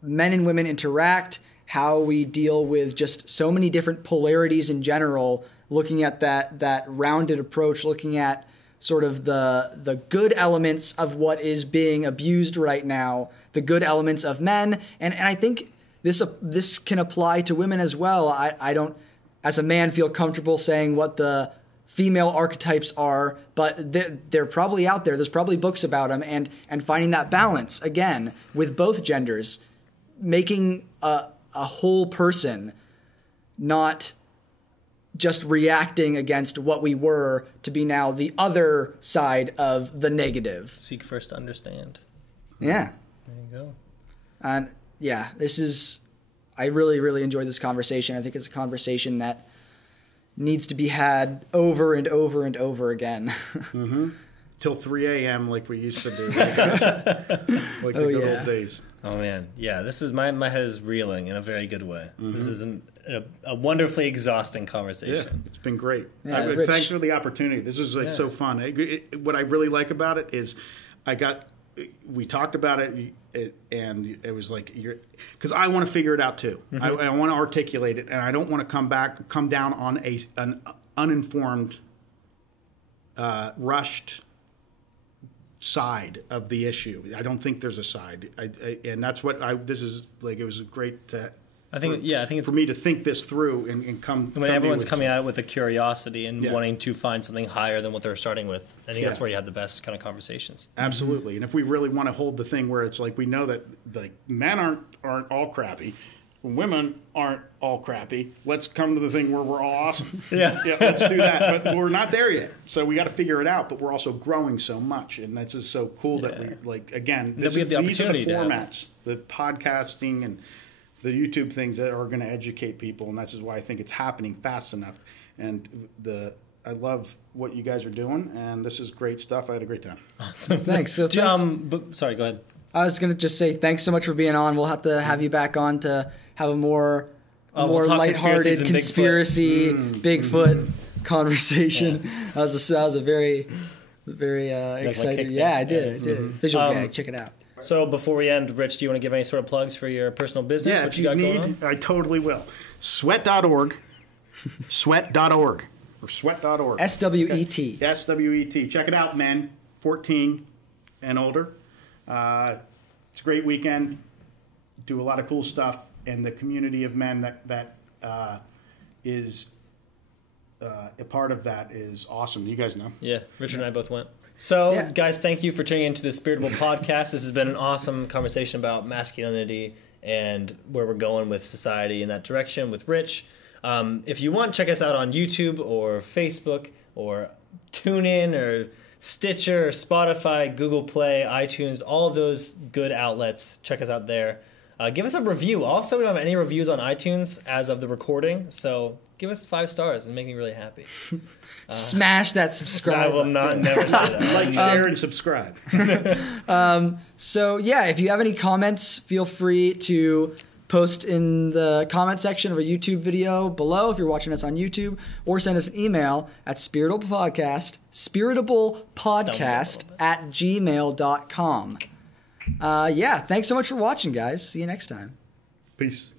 men and women interact, how we deal with just so many different polarities in general, looking at that rounded approach, looking at sort of the good elements of what is being abused right now, the good elements of men. And I think this can apply to women as well. I don't, as a man, feel comfortable saying what the female archetypes are, but they're probably out there. There's probably books about them, and finding that balance, again, with both genders, making a whole person, not just reacting against what we were to be now the other side of the negative. Seek first to understand. Yeah. There you go. And yeah, I really, really enjoyed this conversation. I think it's a conversation that needs to be had over and over and over again. Mm-hmm. Till 3 a.m. like we used to do. Like the good old days. Oh, man. Yeah, this is my head is reeling in a very good way. Mm-hmm. This is a wonderfully exhausting conversation. Yeah, it's been great. Yeah, thanks for the opportunity. This is so fun. What I really like about it is we talked about it, and it was like, because I want to figure it out too. Mm-hmm. I want to articulate it, and I don't want to come down on an uninformed, rushed side of the issue. I don't think there's a side, and that's what this is like. It was great to. I think it's for me to think this through and come. When everyone's coming at it with a curiosity and wanting to find something higher than what they're starting with, I think that's where you have the best kind of conversations. Absolutely, and if we really want to hold the thing where it's like we know that like men aren't all crappy, women aren't all crappy. Let's come to the thing where we're all awesome. Yeah, let's do that. But we're not there yet, so we got to figure it out. But we're also growing so much, and that's just so cool that we these are the formats, the podcasting and the YouTube things that are going to educate people, and that's why I think it's happening fast enough. And I love what you guys are doing, and this is great stuff. I had a great time. Awesome. Thanks. So sorry, go ahead. I was going to just say thanks so much for being on. We'll have to have you back on to have a more lighthearted conspiracy Bigfoot conversation. Yeah. That was a very, very exciting. Yeah, I did. Visual gag. Check it out. So before we end, Rich, do you want to give any sort of plugs for your personal business? Yeah, what you got going on? I totally will. Sweat.org. Sweat.org. Or sweat.org. SWET. SWET. Check it out, men. 14 and older. It's a great weekend. Do a lot of cool stuff. And the community of men that is a part of that is awesome. You guys know. Yeah, Richard and I both went. So, guys, thank you for tuning into the Spiritable podcast. This has been an awesome conversation about masculinity and where we're going with society in that direction with Rich. If you want, check us out on YouTube or Facebook or TuneIn or Stitcher, or Spotify, Google Play, iTunes, all of those good outlets. Check us out there. Give us a review. Also, we don't have any reviews on iTunes as of the recording, so give us 5 stars and make me really happy. Smash that subscribe I will never say that. Like, share, and subscribe. So, yeah, if you have any comments, feel free to post in the comment section of a YouTube video below if you're watching us on YouTube, or send us an email at spiritablepodcast at gmail.com. Thanks so much for watching, guys. See you next time. Peace.